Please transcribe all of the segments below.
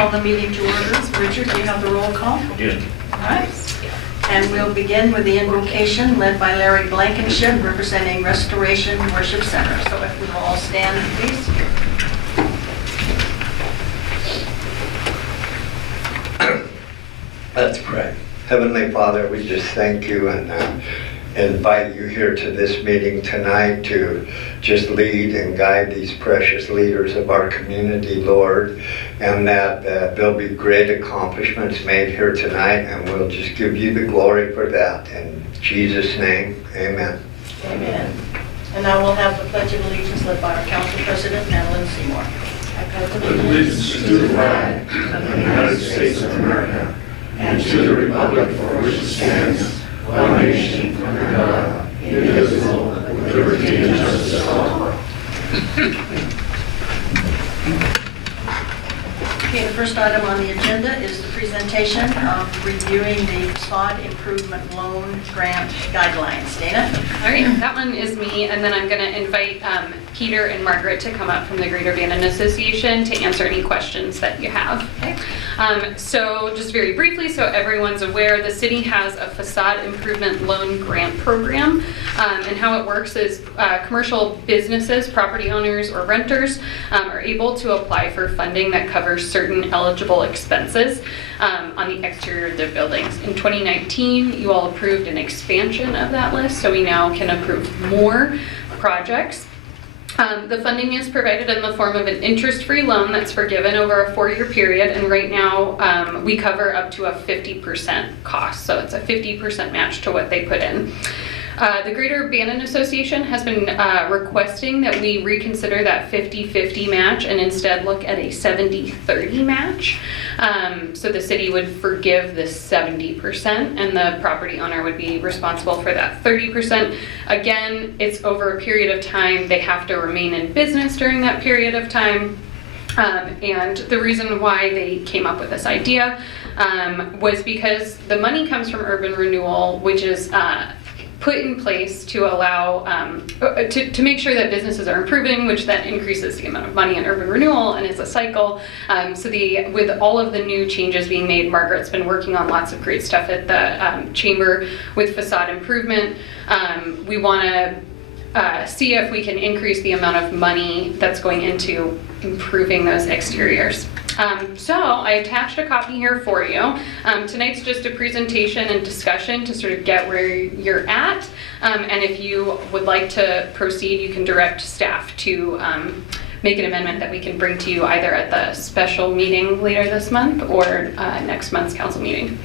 call the meeting to order. Richard, do you have the roll call? Yeah. All right. And we'll begin with the invocation led by Larry Blankenship, representing Restoration Worship Center. So if we will all stand, please. Let's pray. Heavenly Father, we just thank you and invite you here to this meeting tonight to just lead and guide these precious leaders of our community, Lord, and that there'll be great accomplishments made here tonight, and we'll just give you the glory for that. In Jesus' name, amen. Amen. And now we'll have the Pledge of Allegiance led by our Council President, Madeline Seymour. I pledge allegiance to the flag of the United States of America and to the republic for which it stands, one nation, under God, indivisible, with liberty and justice for all. Okay, the first item on the agenda is the presentation of reviewing the facade improvement loan grant guidelines. Dana? All right, that one is me, and then I'm going to invite Peter and Margaret to come up from the Greater Bandon Association to answer any questions that you have. Okay. So just very briefly, so everyone's aware, the city has a facade improvement loan grant program, and how it works is commercial businesses, property owners, or renters are able to apply for funding that covers certain eligible expenses on the exterior of their buildings. In 2019, you all approved an expansion of that list, so we now can approve more projects. The funding is provided in the form of an interest-free loan that's forgiven over a 4-year period, and right now we cover up to a 50% cost, so it's a 50% match to what they put in. The Greater Bandon Association has been requesting that we reconsider that 50-50 match and instead look at a 70-30 match. So the city would forgive the 70% and the property owner would be responsible for that 30%. Again, it's over a period of time. They have to remain in business during that period of time. And the reason why they came up with this idea was because the money comes from urban renewal, which is put in place to allow, to make sure that businesses are improving, which then increases the amount of money in urban renewal, and it's a cycle. With all of the new changes being made, Margaret's been working on lots of great stuff at the chamber with facade improvement. We want to see if we can increase the amount of money that's going into improving those exteriors. So I attached a copy here for you. Tonight's just a presentation and discussion to sort of get where you're at. And if you would like to proceed, you can direct staff to make an amendment that we can bring to you either at the special meeting later this month or next month's council meeting.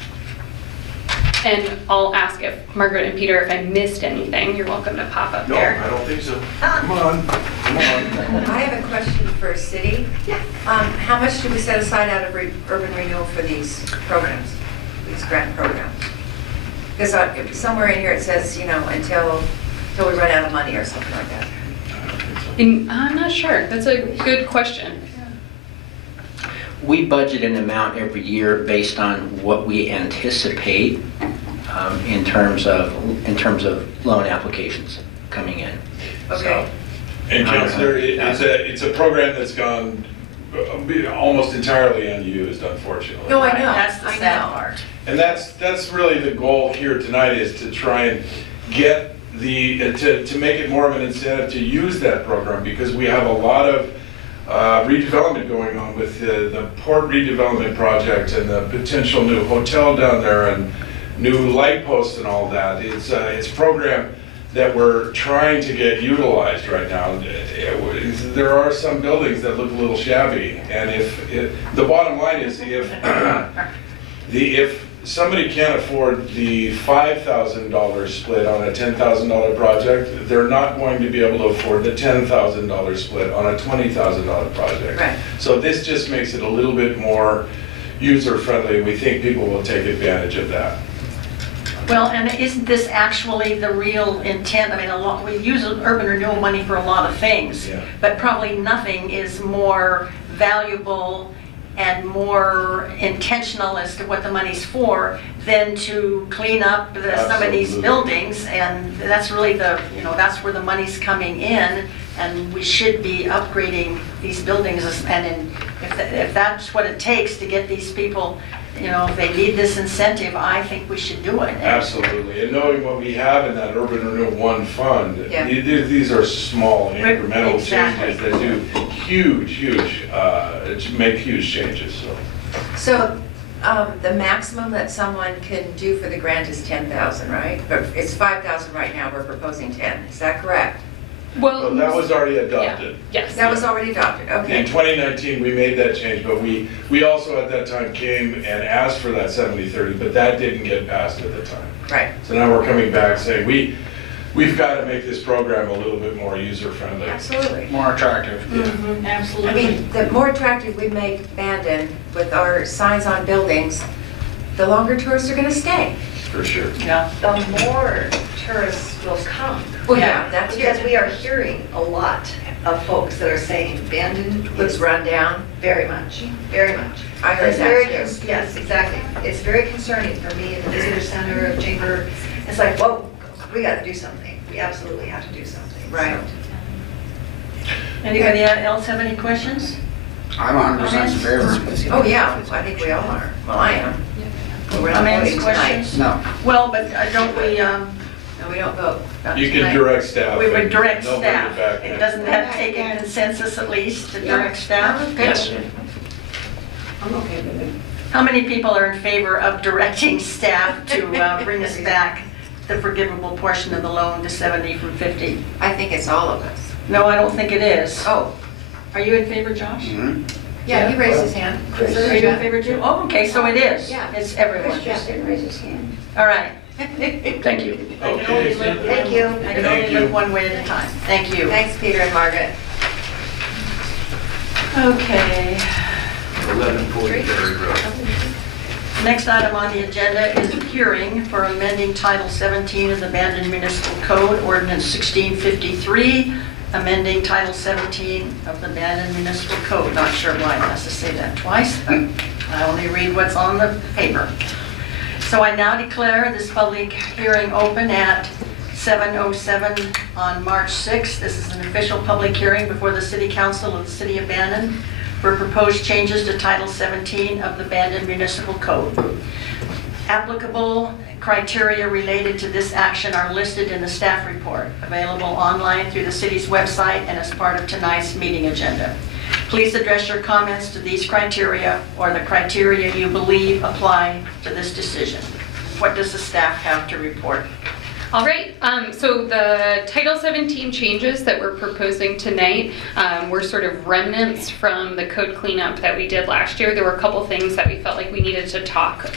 And I'll ask if Margaret and Peter, if I missed anything, you're welcome to pop up there. No, I don't think so. Come on, come on. I have a question for City. Yeah. How much do we set aside out of urban renewal for these programs, these grant programs? Because somewhere in here it says, you know, until we run out of money or something like that. I'm not sure. That's a good question. We budget an amount every year based on what we anticipate in terms of loan applications coming in. Okay. So, And Councilor, it's a program that's gone almost entirely unused, unfortunately. No, I know. That's the sad part. And that's really the goal here tonight, is to try and get to make it more of an incentive to use that program, because we have a lot of redevelopment going on with the port redevelopment project and the potential new hotel down there and new light posts and all that. It's a program that we're trying to get utilized right now. There are some buildings that look a little shabby, and the bottom line is if somebody can't afford the $5,000 split on a $10,000 project, they're not going to be able to afford the $10,000 split on a $20,000 project. Right. So this just makes it a little bit more user-friendly. We think people will take advantage of that. Well, and isn't this actually the real intent? I mean, we use urban renewal money for a lot of things, Yeah. but probably nothing is more valuable and more intentional as to what the money's for than to clean up some of these Absolutely. buildings, and that's really that's where the money's coming in and we should be upgrading these buildings, and if that's what it takes to get these people, you know, if they need this incentive, I think we should do it. Absolutely, and knowing what we have in that Urban Renewal One fund, Yeah. these are small incremental Exactly. changes that do huge, make huge changes, so. So, the maximum that someone can do for the grant is 10,000, right? But it's 5,000 right now, we're proposing 10, is that correct? Well, that was already adopted. Yeah. Yes. That was already adopted, okay. In 2019, we made that change, but we also at that time came and asked for that 70-30, but that didn't get passed at the time. Right, So now we're coming back saying, we've got to make this program a little bit more user-friendly. absolutely. More attractive. Mhm, I absolutely. mean, the more attractive we make Bandon with our signs on buildings, the longer tourists are gonna stay. For sure. Yeah. the more tourists will come. Well, yeah, that's Because good. we are hearing a lot of folks that are saying Bandon Looks looks run down. very much, very much. I heard It's that very too. Yes, exactly. It's very concerning for me at the visitor center of Chamber. It's like, whoa, we got to do something. We absolutely have to do something. Right. Anybody else have any questions? I'm 100% in favor. Oh, yeah, I think we all are. Well, I am. But we're not Comments, voting tonight. questions? No. Well, but don't we, No, we don't vote. not You can tonight. direct staff. We would and direct they'll bring staff. back It next doesn't month. have to take a consensus at least to direct staff. Yes. I'm okay with it. How many people are in favor of directing staff to bring us back the forgivable portion of the loan to 70 from 50? I think it's all of us. No, I don't think it is. Oh, Are you in favor, Josh? Mhm. yeah, he raised his hand. Are you in favor too? Oh, okay, so it is. Yeah. It's everyone. Chris just didn't raise his hand. All right. Thank you. I can only Okay, live- Thank you. I can Thank only you. live one way at a time. Thank you. Thanks, Peter and Margaret. Okay. 1140 Berry Road. Next item on the agenda is a hearing for amending Title 17 of the Bandon Municipal Code, Ordinance 1653, amending Title 17 of the Bandon Municipal Code. Not sure why it has to say that twice, but I only read what's on the paper. So I now declare this public hearing open at 7:07 on March 6th. This is an official public hearing before the City Council of the City of Bandon for proposed changes to Title 17 of the Bandon Municipal Code. Applicable criteria related to this action are listed in the staff report, available online through the city's website and as part of tonight's meeting agenda. Please address your comments to these criteria or the criteria you believe apply to this decision. What does the staff have to report? All right, so the Title 17 changes that we're proposing tonight were sort of remnants from the code cleanup that we did last year. There were a couple things that we felt like we needed to talk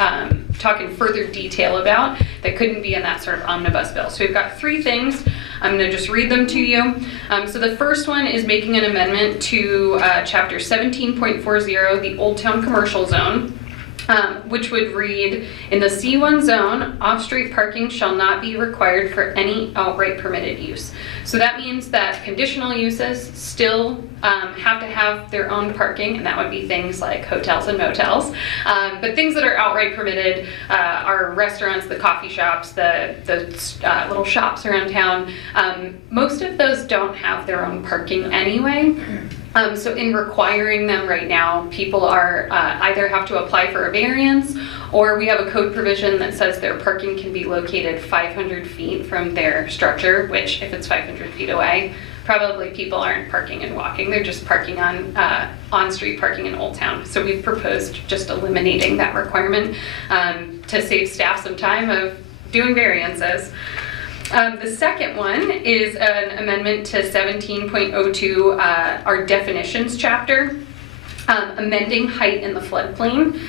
in further detail about that couldn't be in that sort of omnibus bill. So we've got three things. I'm going to just read them to you. So the first one is making an amendment to Chapter 17.40, the Old Town Commercial Zone. Which would read, in the C1 zone, off-street parking shall not be required for any outright permitted use. So that means that conditional uses still have to have their own parking, and that would be things like hotels and motels. But things that are outright permitted are restaurants, the coffee shops, the little shops around town. Most of those don't have their own parking anyway. So in requiring them right now, people are either have to apply for a variance, or we have a code provision that says their parking can be located 500 feet from their structure, which if it's 500 feet away, probably people aren't parking and walking, they're just parking on-street parking in Old Town. So we've proposed just eliminating that requirement to save staff some time of doing variances. The second one is an amendment to 17.02, our definitions chapter, amending height in the floodplain.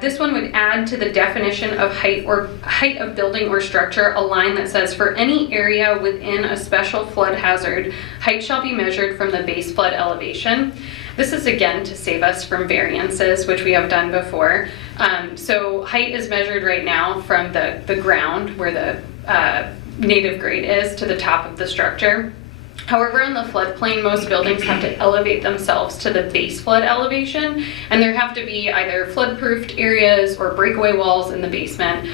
This one would add to the definition of height of building or structure a line that says, for any area within a special flood hazard, height shall be measured from the base flood elevation. This is again to save us from variances, which we have done before. So height is measured right now from the ground where the native grade is to the top of the structure. However, in the floodplain, most buildings have to elevate themselves to the base flood elevation, and there have to be either flood-proofed areas or breakaway walls in the basement.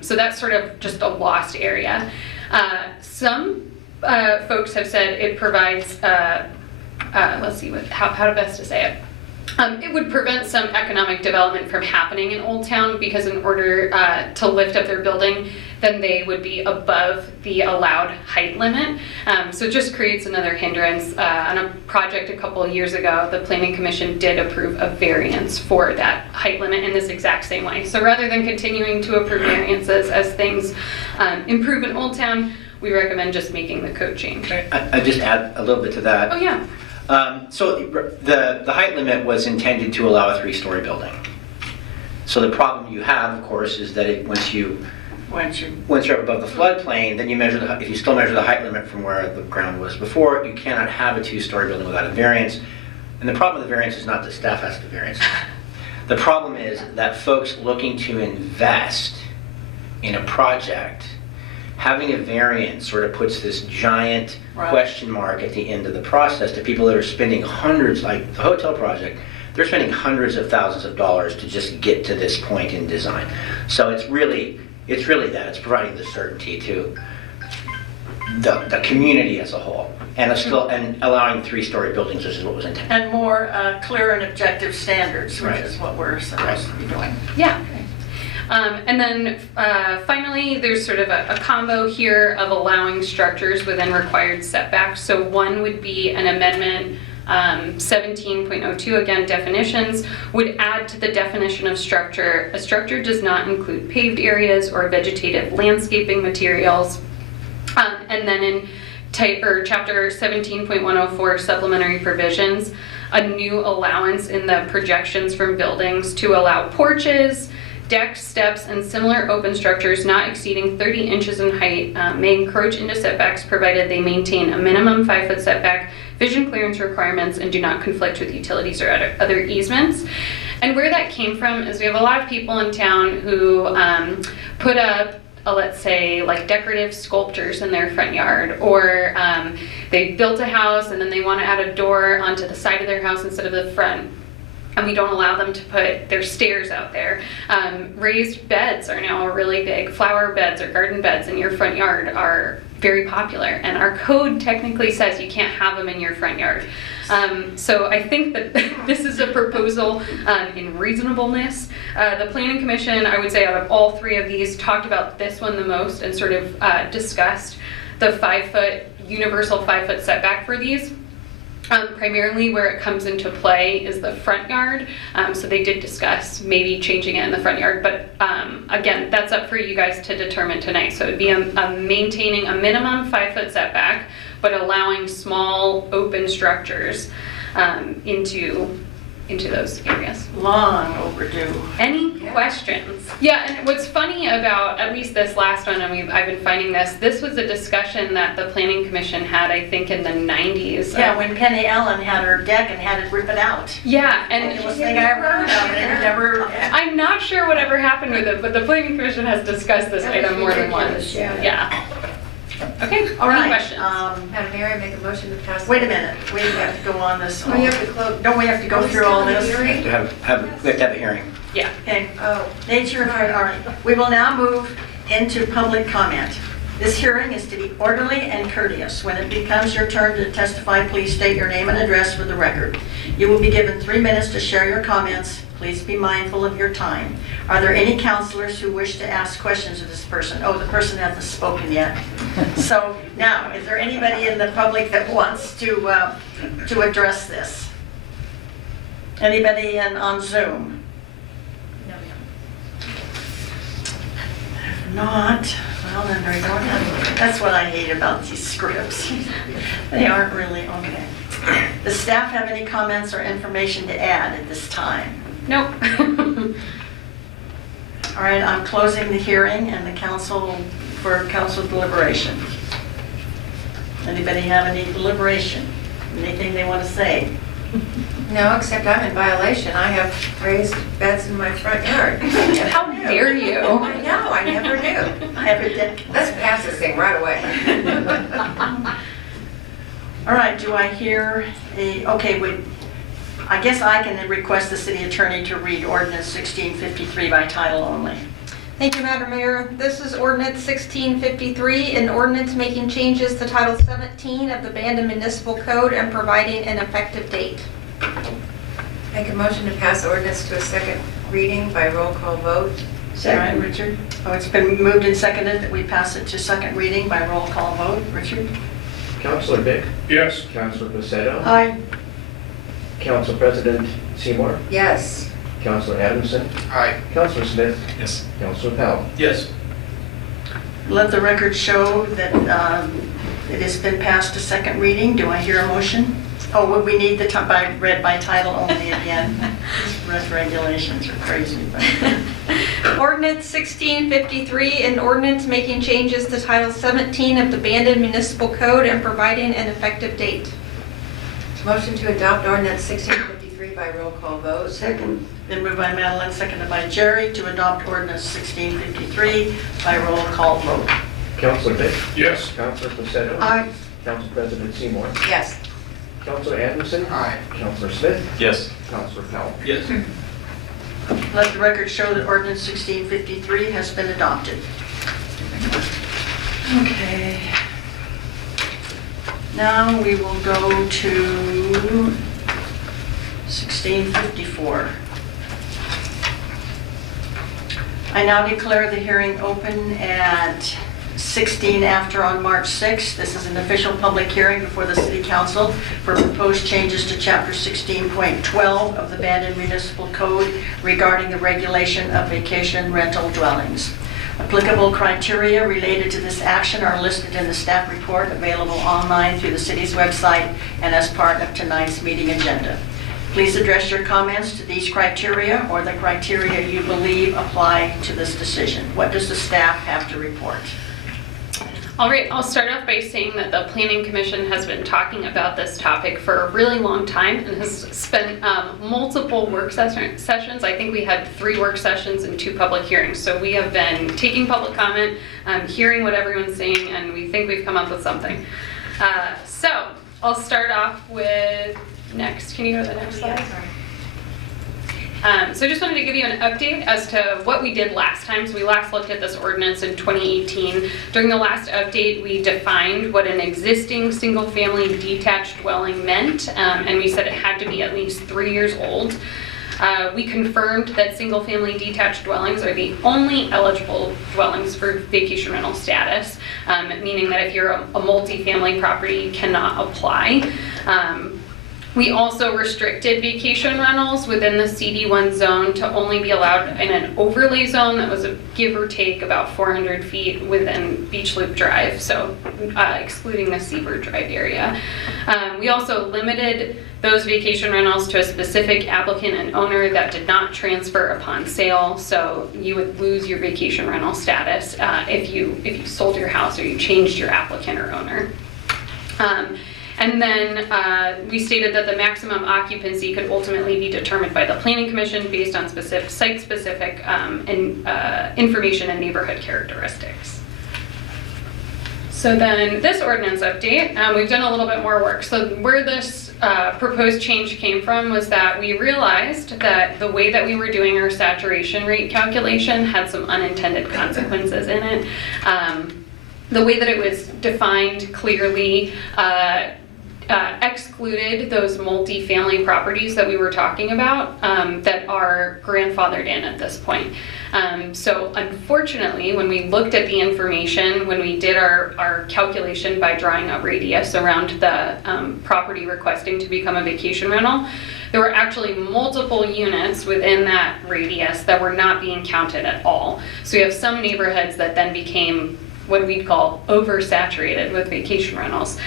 So that's sort of just a lost area. Some folks have said it provides, let's see how to best to say it. It would prevent some economic development from happening in Old Town because in order to lift up their building, then they would be above the allowed height limit. So it just creates another hindrance. On a project a couple of years ago, the Planning Commission did approve a variance for that height limit in this exact same way. So rather than continuing to approve variances as things improve in Old Town, we recommend just making the code change. I just add a little bit to that. Oh, yeah. So the height limit was intended to allow a 3-story building. So the problem you have, of course, is that once you're up above the floodplain, then you measure if you still measure the height limit from where the ground was before, you cannot have a 2-story building without a variance. And the problem with the variance is not that staff has the variance. The problem is that folks looking to invest in a project, having a variance sort of puts this giant question mark at the end of the process to people that are spending hundreds, like the hotel project, they're spending hundreds of thousands of dollars to just get to this point in design. So it's really that. It's providing the certainty to the community as a whole, and allowing 3-story buildings, which is what was intended. And more clear and objective standards, which Right. is what we're supposed to be doing. Yeah. And then finally, there's sort of a combo here of allowing structures within required setbacks. So one would be an amendment 17.02, again, definitions, would add to the definition of structure. A structure does not include paved areas or vegetative landscaping materials. And then in chapter 17.104, supplementary provisions, a new allowance in the projections from buildings to allow porches, decks, steps, and similar open structures not exceeding 30 inches in height may encroach into setbacks provided they maintain a minimum 5-foot setback, vision clearance requirements, and do not conflict with utilities or other easements. And where that came from is we have a lot of people in town who put up, let's say, like decorative sculptures in their front yard, or they built a house and then they want to add a door onto the side of their house instead of the front. And we don't allow them to put their stairs out there. Raised beds are now really big. Flower beds or garden beds in your front yard are very popular, and our code technically says you can't have them in your front yard. So I think that this is a proposal in reasonableness. The Planning Commission, I would say out of all 3 of these, talked about this one the most and sort of discussed the 5-foot, universal 5-foot setback for these. Primarily where it comes into play is the front yard. So they did discuss maybe changing it in the front yard, but again, that's up for you guys to determine tonight. So it'd be maintaining a minimum 5-foot setback, but allowing small open structures into those areas. Long overdue. Any questions? Yeah, and what's funny about at least this last one, and I've been finding this was a discussion that the Planning Commission had, I think, in the 90s. Yeah, when Penny Ellen had her deck and had it rip it out. Yeah, The and only thing I ever heard of it, it never. I'm not sure whatever happened with it, but the Planning Commission has discussed this item more than once. Yeah. Okay, All any right. questions? Madam Mayor, I make a motion to pass. Wait a minute, we have to go on this. Oh, you have to close. Don't we have to go through all this? We have to have a hearing. Yeah. Okay. Oh, Nature, all right. We will now move into public comment. This hearing is to be orderly and courteous. When it becomes your turn to testify, please state your name and address for the record. You will be given 3 minutes to share your comments. Please be mindful of your time. Are there any counselors who wish to ask questions of this person? Oh, the person hasn't spoken yet. So now, is there anybody in the public that wants to address this? Anybody on Zoom? If not, well, then we don't have, that's what I hate about these scripts. They aren't really, okay. Does staff have any comments or information to add at this time? Nope. All right, I'm closing the hearing and the council for council deliberation. Anybody have any deliberation? Anything they want to say? no, except I'm in violation. I have raised beds in my front yard. How dare you? I know, I never knew. I have a deck. Let's pass this thing right away. All right, do I hear okay, I guess I can request the city attorney to read ordinance 1653 by title only. Thank you, Madam Mayor. This is ordinance 1653, an ordinance making changes to Title 17 of the Bandon Municipal Code and providing an effective date. Make a motion to pass ordinance to a second reading by roll call vote. All right, Richard. Oh, it's been moved and seconded that we pass it to second reading by roll call vote. Richard? Councilor Vick, Yes. Councilor Pacetto, Aye. Council President Seymour, Yes. Councilor Adamson, Aye. Councilor Smith, Yes. Councilor Powell. Yes. Let the record show that it has been passed to second reading. Do I hear a motion? Oh, would we need the read by title only again? These regulations are crazy. But Ordinance 1653, an ordinance making changes to Title 17 of the Bandon Municipal Code and providing an effective date. Motion to adopt ordinance 1653 by roll call vote. Second. Been moved by Madeline, seconded by Jerry to adopt ordinance 1653 by roll call vote. Councilor Vick, Yes. Councilor Pacetto, Aye. Council President Seymour, Yes. Councilor Adamson, Aye. Councilor Smith, Yes. Councilor Powell. Yes. Let the record show that ordinance 1653 has been adopted. Okay. Now we will go to 1654. I now declare the hearing open at 16 after on March 6th. This is an official public hearing before the City Council for proposed changes to Chapter 16.12 of the Bandon Municipal Code regarding the regulation of vacation rental dwellings. Applicable criteria related to this action are listed in the staff report available online through the city's website and as part of tonight's meeting agenda. Please address your comments to these criteria or the criteria you believe apply to this decision. What does the staff have to report? All right, I'll start off by saying that the Planning Commission has been talking about this topic for a really long time and has spent multiple work sessions. I think we had 3 work sessions and 2 public hearings. So we have been taking public comment, hearing what everyone's saying, and we think we've come up with something. So I'll start off with next. Can you go to the next slide? So I just wanted to give you an update as to what we did last time. So we last looked at this ordinance in 2018. During the last update, we defined what an existing single-family detached dwelling meant, and we said it had to be at least 3 years old. We confirmed that single-family detached dwellings are the only eligible dwellings for vacation rental status, meaning that if you're a multi-family property, you cannot apply. We also restricted vacation rentals within the CD1 zone to only be allowed in an overlay zone that was give or take about 400 feet within Beach Loop Drive, so excluding the Seabird Drive area. We also limited those vacation rentals to a specific applicant and owner that did not transfer upon sale, so you would lose your vacation rental status if you sold your house or you changed your applicant or owner. And then we stated that the maximum occupancy could ultimately be determined by the Planning Commission based on site-specific information and neighborhood characteristics. So then this ordinance update, we've done a little bit more work. So where this proposed change came from was that we realized that the way that we were doing our saturation rate calculation had some unintended consequences in it. The way that it was defined clearly excluded those multi-family properties that we were talking about that are grandfathered in at this point. So unfortunately, when we looked at the information, when we did our calculation by drawing a radius around the property requesting to become a vacation rental, there were actually multiple units within that radius that were not being counted at all. So we have some neighborhoods that then became what we'd call oversaturated with vacation rentals.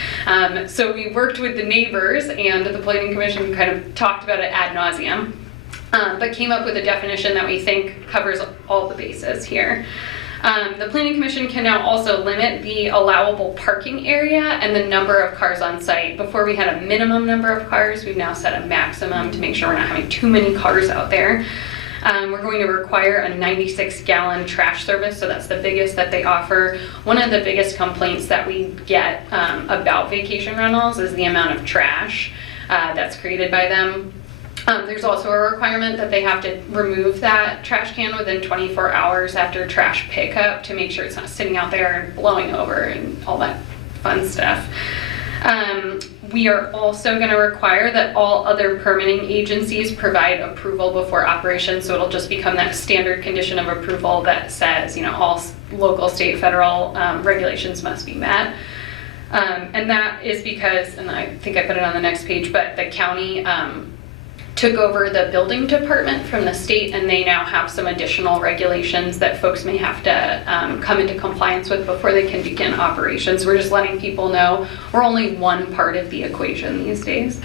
So we worked with the neighbors, and the Planning Commission kind of talked about it ad nauseum, but came up with a definition that we think covers all the bases here. The Planning Commission can now also limit the allowable parking area and the number of cars on site. Before we had a minimum number of cars, we've now set a maximum to make sure we're not having too many cars out there. We're going to require a 96-gallon trash service, so that's the biggest that they offer. One of the biggest complaints that we get about vacation rentals is the amount of trash that's created by them. There's also a requirement that they have to remove that trash can within 24 hours after trash pickup to make sure it's not sitting out there and blowing over and all that fun stuff. We are also going to require that all other permitting agencies provide approval before operation, so it'll just become that standard condition of approval that says, you know, all local, state, federal regulations must be met. And that is because, and I think I put it on the next page, but the county took over the building department from the state, and they now have some additional regulations that folks may have to come into compliance with before they can begin operations. We're just letting people know we're only one part of the equation these days.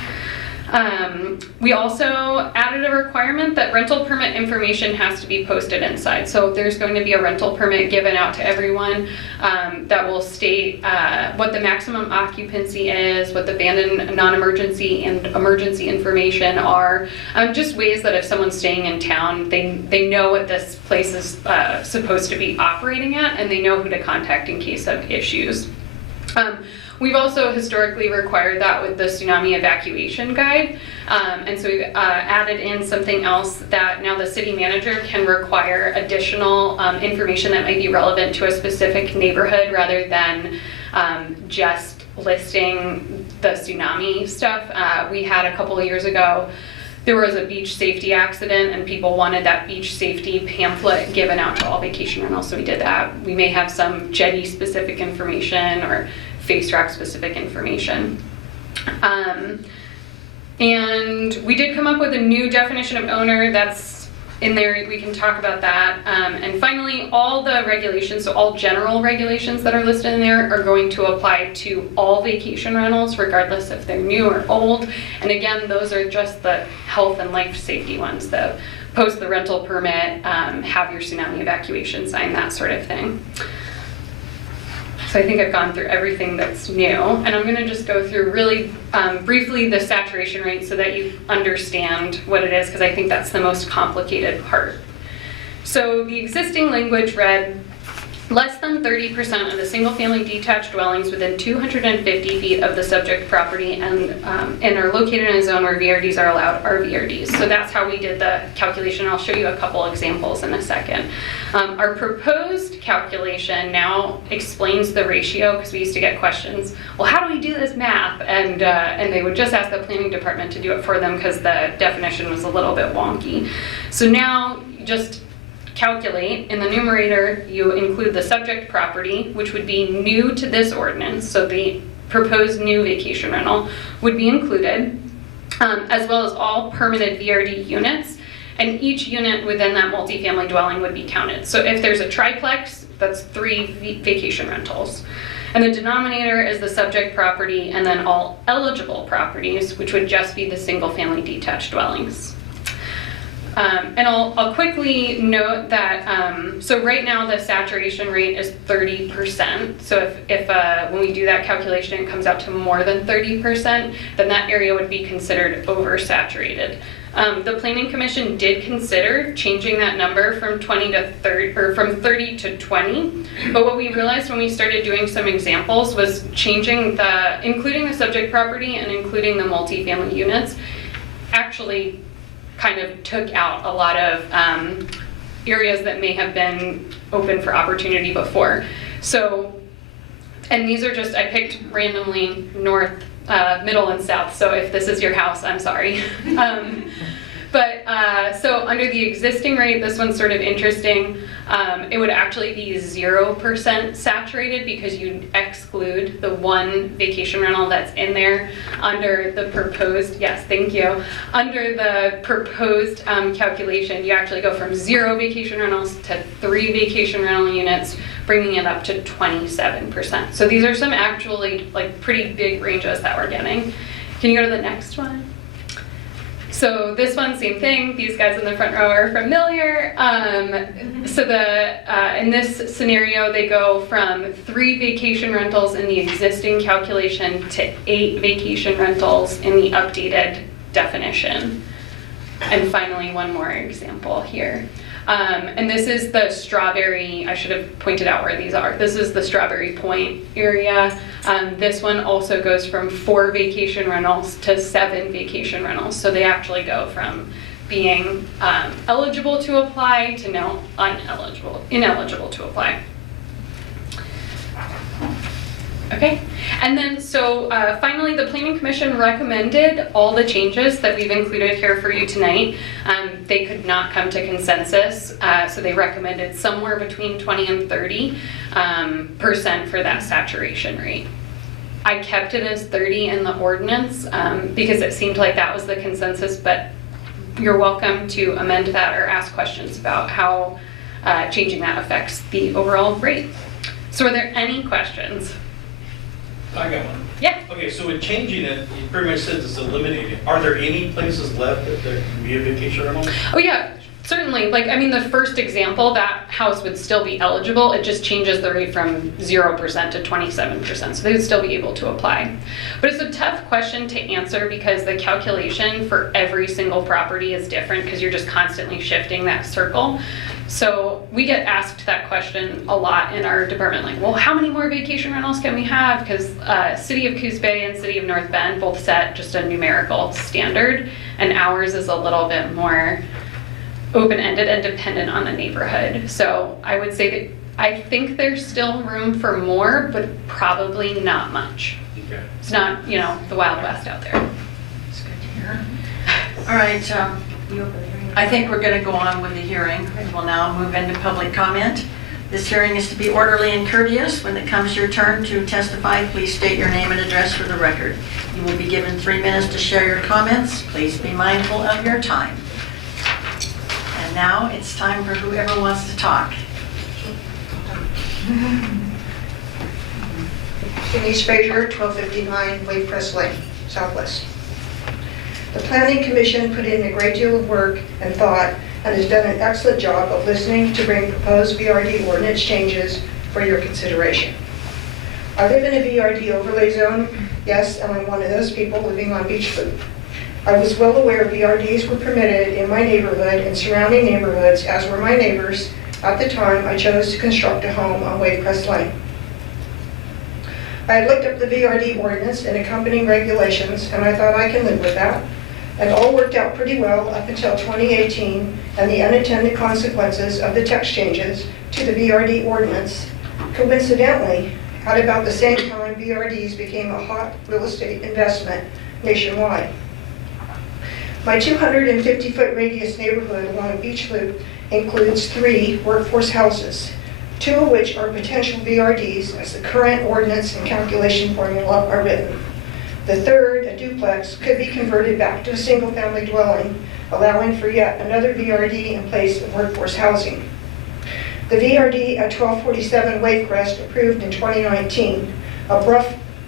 We also added a requirement that rental permit information has to be posted inside. So there's going to be a rental permit given out to everyone that will state what the maximum occupancy is, what the Bandon non-emergency and emergency information are, just ways that if someone's staying in town, they know what this place is supposed to be operating at, and they know who to contact in case of issues. We've also historically required that with the tsunami evacuation guide, and so we've added in something else that now the city manager can require additional information that might be relevant to a specific neighborhood rather than just listing the tsunami stuff. We had a couple of years ago, there was a beach safety accident and people wanted that beach safety pamphlet given out to all vacation rentals, so we did that. We may have some jetty specific information or face rack specific information. And we did come up with a new definition of owner that's in there. We can talk about that. And finally, all the regulations, so all general regulations that are listed in there are going to apply to all vacation rentals, regardless if they're new or old. And again, those are just the health and life safety ones, the post the rental permit, have your tsunami evacuation sign, that sort of thing. So I think I've gone through everything that's new, and I'm going to just go through really briefly the saturation rate so that you understand what it is, because I think that's the most complicated part. So the existing language read, less than 30% of the single-family detached dwellings within 250 feet of the subject property and are located in a zone where VRDs are allowed are VRDs. So that's how we did the calculation. I'll show you a couple examples in a second. Our proposed calculation now explains the ratio, because we used to get questions, well, how do we do this math? And they would just ask the planning department to do it for them because the definition was a little bit wonky. So now just calculate. In the numerator, you include the subject property, which would be new to this ordinance, so the proposed new vacation rental would be included, as well as all permitted VRD units, and each unit within that multifamily dwelling would be counted. So if there's a triplex, that's 3 vacation rentals. And the denominator is the subject property, and then all eligible properties, which would just be the single-family detached dwellings. And I'll quickly note that, so right now the saturation rate is 30%. So if when we do that calculation it comes out to more than 30%, then that area would be considered oversaturated. The Planning Commission did consider changing that number from 20 to 30, or from 30 to 20. But what we realized when we started doing some examples was including the subject property and including the multifamily units actually kind of took out a lot of areas that may have been open for opportunity before. So, and these are just, I picked randomly north, middle, and south, so if this is your house, I'm sorry. So under the existing rate, this one's sort of interesting. It would actually be 0% saturated because you'd exclude the one vacation rental that's in there. Under the proposed, yes, thank you. Under the proposed calculation, you actually go from 0 vacation rentals to 3 vacation rental units, bringing it up to 27%. So these are some actually like pretty big ranges that we're getting. Can you go to the next one? So this one, same thing. These guys in the front row are familiar. So in this scenario, they go from 3 vacation rentals in the existing calculation to 8 vacation rentals in the updated definition. And finally, one more example here. And this is the Strawberry, I should have pointed out where these are. This is the Strawberry Point area. This one also goes from 4 vacation rentals to 7 vacation rentals. So they actually go from being eligible to apply to now ineligible to apply. Okay, and then so finally, the Planning Commission recommended all the changes that we've included here for you tonight. They could not come to consensus, so they recommended somewhere between 20 and 30% for that saturation rate. I kept it as 30 in the ordinance because it seemed like that was the consensus, but you're welcome to amend that or ask questions about how changing that affects the overall rate. So are there any questions? I got one. Yeah. Okay, so with changing it, you pretty much said it's eliminated. Are there any places left that there can be a vacation rental? Oh yeah, certainly. Like, I mean, the first example, that house would still be eligible. It just changes the rate from 0% to 27%. So they would still be able to apply. But it's a tough question to answer because the calculation for every single property is different because you're just constantly shifting that circle. So we get asked that question a lot in our department, like, well, how many more vacation rentals can we have? Because City of Coos Bay and City of North Bend both set just a numerical standard, and ours is a little bit more open-ended and dependent on the neighborhood. So I would say that I think there's still room for more, but probably not much. Okay. It's not, you know, the Wild West out there. It's good to hear. All right, I think we're going to go on with the hearing. We'll now move into public comment. This hearing is to be orderly and courteous. When it comes your turn to testify, please state your name and address for the record. You will be given 3 minutes to share your comments. Please be mindful of your time. And now it's time for whoever wants to talk. Denise Frazier, 1259 Wade Press Lane, Southwest. The Planning Commission put in a great deal of work and thought and has done an excellent job of listening to bring proposed VRD ordinance changes for your consideration. I live in a VRD overlay zone, yes, and I'm one of those people living on Beach Loop. I was well aware VRDs were permitted in my neighborhood and surrounding neighborhoods, as were my neighbors, at the time I chose to construct a home on Wade Press Lane. I had looked up the VRD ordinance and accompanying regulations, and I thought I can live with that. And all worked out pretty well up until 2018 and the unintended consequences of the text changes to the VRD ordinance. Coincidentally, at about the same time, VRDs became a hot real estate investment nationwide. My 250-foot radius neighborhood along Beach Loop includes 3 workforce houses, 2 of which are potential VRDs as the current ordinance and calculation formula are written. The third, a duplex, could be converted back to a single-family dwelling, allowing for yet another VRD in place of workforce housing. The VRD at 1247 Wavecrest, approved in 2019, a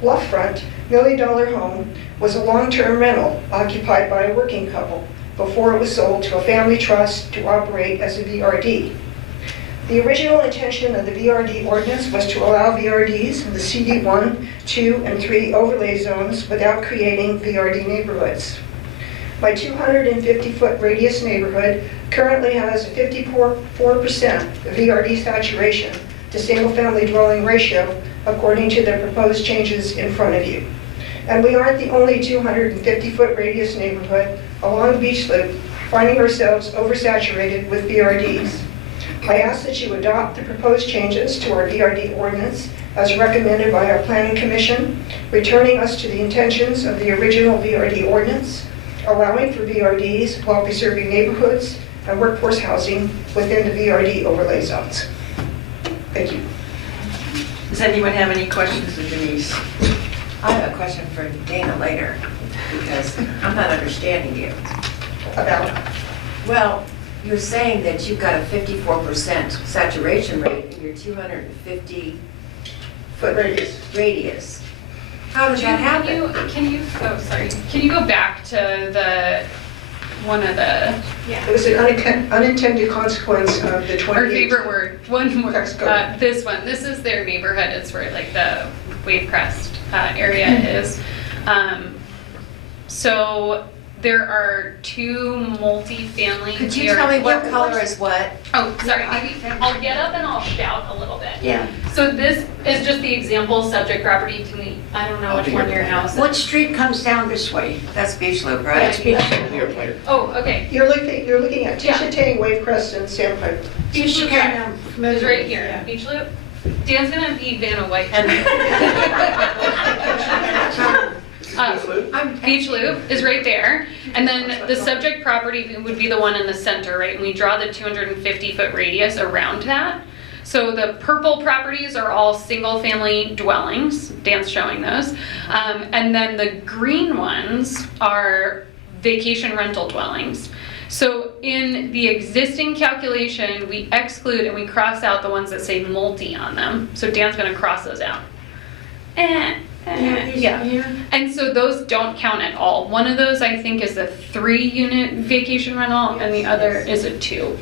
bluff-front, $1 million home, was a long-term rental occupied by a working couple before it was sold to a family trust to operate as a VRD. The original intention of the VRD ordinance was to allow VRDs in the CD 1, 2, and 3 overlay zones without creating VRD neighborhoods. My 250-foot radius neighborhood currently has a 54% VRD saturation to single-family dwelling ratio, according to the proposed changes in front of you. And we aren't the only 250-foot radius neighborhood along Beach Loop finding ourselves oversaturated with VRDs. I ask that you adopt the proposed changes to our VRD ordinance as recommended by our Planning Commission, returning us to the intentions of the original VRD ordinance, allowing for VRDs while preserving neighborhoods and workforce housing within the VRD overlay zones. Thank you. Does anyone have any questions of Denise? I have a question for Dana later, because I'm not understanding you. About Well, you're saying that you've got a 54% saturation rate in your 250 foot radius. radius. How does that happen? Can you go back to the one of the It was an unintended consequence of the 2018. our favorite word, one more. Let's go. This one. This is their neighborhood. It's where like the Wade Crest area is. So There are 2 multi-family. Could you tell me what color is what? Oh, sorry, maybe I'll get up and I'll shout a little bit. Yeah. So this is just the example subject property to me. I don't know which one your house is. What street comes down this way? That's Beach Loop, right? Oh, okay. You're looking at Tisha Tang, Wave Crest, and Sandpiper. Beach Loop I'm familiar is right with, here. yeah. Beach Loop. Dan's gonna be Vanna White. Beach Loop is right there, and then the subject property would be the one in the center, right? And we draw the 250-foot radius around that. So the purple properties are all single-family dwellings. Dan's showing those. And then the green ones are vacation rental dwellings. So in the existing calculation, we exclude and we cross out the ones that say multi on them. So Dan's gonna cross those out. Yeah. And so those don't count at all. One of those I think is a 3-unit vacation rental and the other is a 2.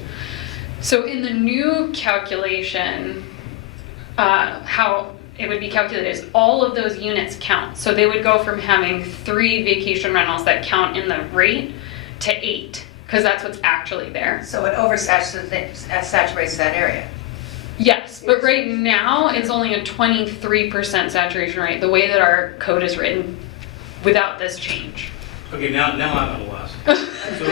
So in the new calculation, how it would be calculated is all of those units count. So they would go from having 3 vacation rentals that count in the rate to 8, because that's what's actually there. So it oversaturates that area. Yes, but right now it's only a 23% saturation rate, the way that our code is written without this change. Okay, now I'm at a loss. So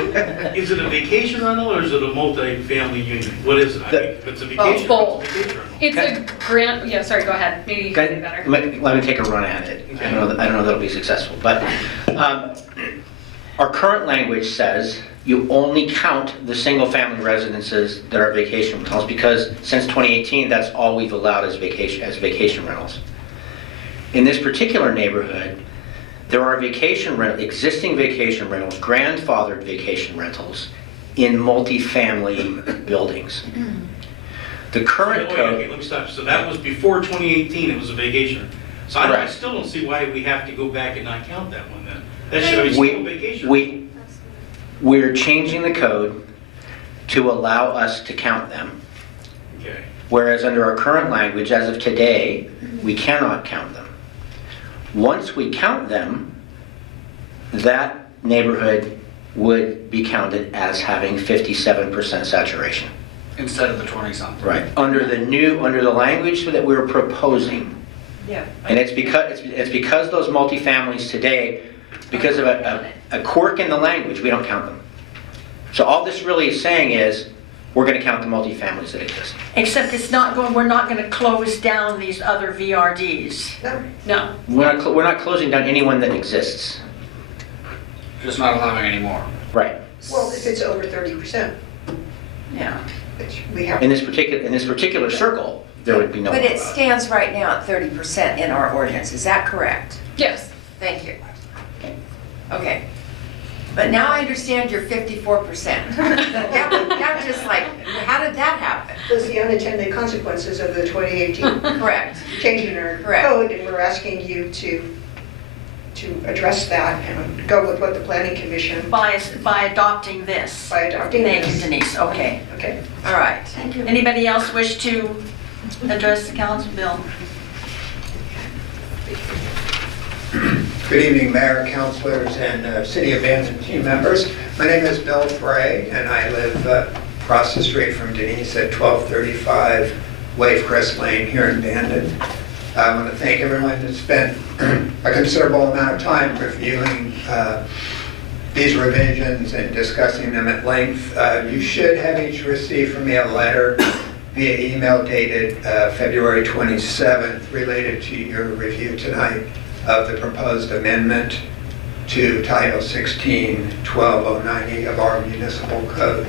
is it a vacation rental or is it a multi-family unit? What is it? I mean, if it's a vacation rental, Both. it's a vacation rental. It's a grant, yeah, sorry, go ahead. Maybe you can say better. Let me take a run at it. Okay. I don't know that it'll be successful, but our current language says you only count the single-family residences that are vacation rentals, because since 2018, that's all we've allowed as vacation rentals. In this particular neighborhood, there are existing vacation rentals, grandfathered vacation rentals in multifamily buildings. The current Okay, code. let me stop. So that was before 2018, it was a vacation. So I Correct. still don't see why we have to go back and not count that one then. That should be still a vacation. We're changing the code to allow us to count them. Okay. Whereas under our current language, as of today, we cannot count them. Once we count them, that neighborhood would be counted as having 57% saturation. Instead of the 20-something. Right. Under the language that we're proposing. Yeah. And it's because those multifamilies today, because of a quirk in the language, we don't count them. So all this really is saying is, we're going to count the multifamilies that exist. Except we're not going to close down these other VRDs. No. We're not closing down anyone that exists. Just not allowing any more. Right. Well, if it's over 30%, Yeah. which we have. In this particular circle, there would be no. But it allowed. stands right now at 30% in our ordinance, is that correct? Yes. Thank you. Okay. But now I understand your 54%. That was just like, how did that happen? Those are the unintended consequences of the 2018 Correct. change in our Correct. code, and we're asking you to address that and go with what the planning commission, By adopting this. by adopting Thank you, this. Denise, okay. Okay. All right. Thank you. Anybody else wish to address the council, Bill? Good evening, Mayor, councilors, and City of Bandon team members. My name is Bill Frey, and I live across the street from Denise at 1235 Wave Crest Lane here in Bandon. I want to thank everyone that spent a considerable amount of time reviewing these revisions and discussing them at length. You should have each received from me a letter via email dated February 27th related to your review tonight of the proposed amendment to Title 16, 12090 of our municipal code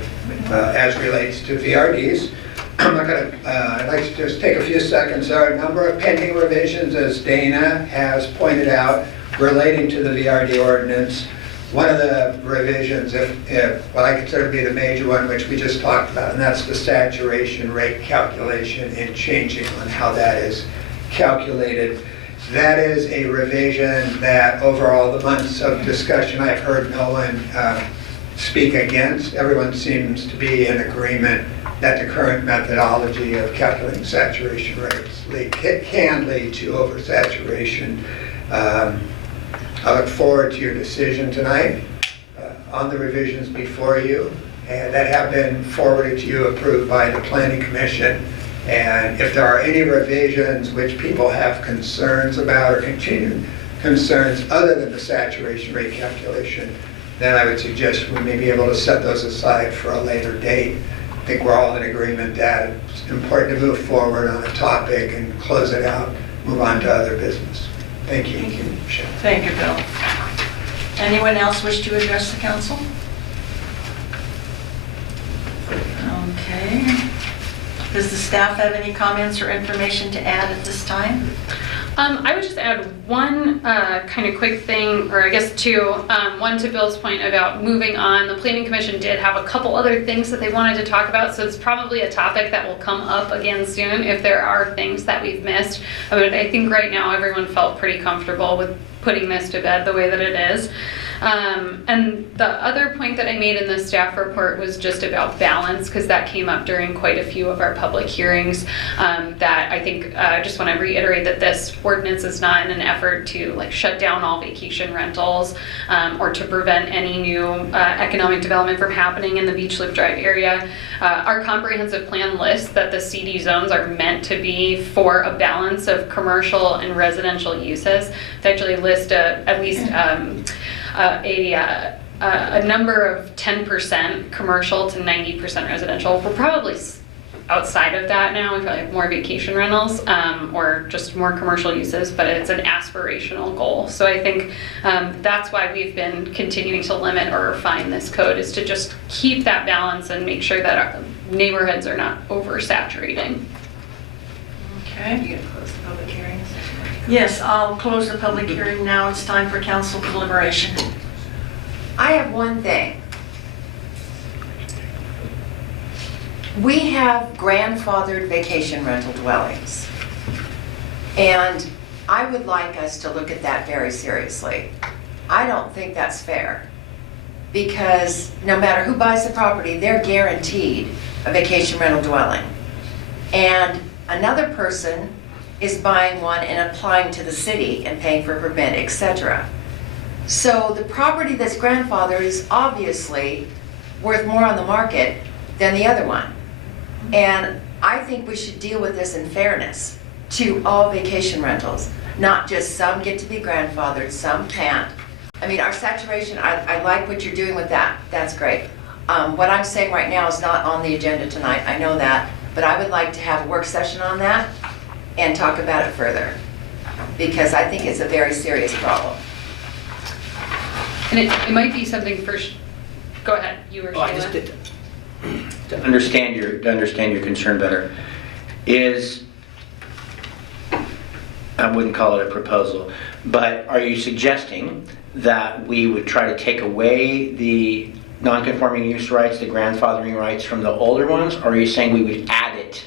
as relates to VRDs. I'd like to just take a few seconds. There are a number of pending revisions, as Dana has pointed out, relating to the VRD ordinance. One of the revisions, what I consider to be the major one, which we just talked about, and that's the saturation rate calculation and changing on how that is calculated. That is a revision that over all the months of discussion, I've heard no one speak against. Everyone seems to be in agreement that the current methodology of calculating saturation rates can lead to oversaturation. I look forward to your decision tonight. on the revisions before you, and that have been forwarded to you, approved by the Planning Commission. And if there are any revisions which people have concerns about or continued concerns other than the saturation rate calculation, then I would suggest we may be able to set those aside for a later date. I think we're all in agreement that it's important to move forward on a topic and close it out, move on to other business. Thank you. Thank you. Michelle. Thank you, Bill. Anyone else wish to address the council? Okay. Does the staff have any comments or information to add at this time? I would just add one kind of quick thing, or I guess two. One to Bill's point about moving on. The Planning Commission did have a couple other things that they wanted to talk about, so it's probably a topic that will come up again soon if there are things that we've missed. But I think right now everyone felt pretty comfortable with putting this to bed the way that it is. And the other point that I made in the staff report was just about balance, because that came up during quite a few of our public hearings. That I think I just want to reiterate that this ordinance is not in an effort to like shut down all vacation rentals or to prevent any new economic development from happening in the Beach Loop Drive area. Our comprehensive plan lists that the CD zones are meant to be for a balance of commercial and residential uses. They actually list at least a number of 10% commercial to 90% residential. We're probably outside of that now. We probably have more vacation rentals or just more commercial uses, but it's an aspirational goal. So I think that's why we've been continuing to limit or refine this code, is to just keep that balance and make sure that our neighborhoods are not oversaturating. Okay. You gonna close the public hearings? Yes, I'll close the public hearing now. It's time for council deliberation. I have one thing. We have grandfathered vacation rental dwellings. And I would like us to look at that very seriously. I don't think that's fair. Because no matter who buys the property, they're guaranteed a vacation rental dwelling. And another person is buying one and applying to the city and paying for a permit, etc. So the property that's grandfathered is obviously worth more on the market than the other one. And I think we should deal with this in fairness to all vacation rentals, not just some get to be grandfathered, some can't. I mean, our saturation, I like what you're doing with that, that's great. What I'm saying right now is not on the agenda tonight, I know that, but I would like to have a work session on that and talk about it further, because I think it's a very serious problem. And it might be something for, go ahead, you were I just did, to understand your concern better, is, I wouldn't call it a proposal, but are you suggesting that we would try to take away the non-conforming use rights, the grandfathering rights from the older ones, or are you saying we would add it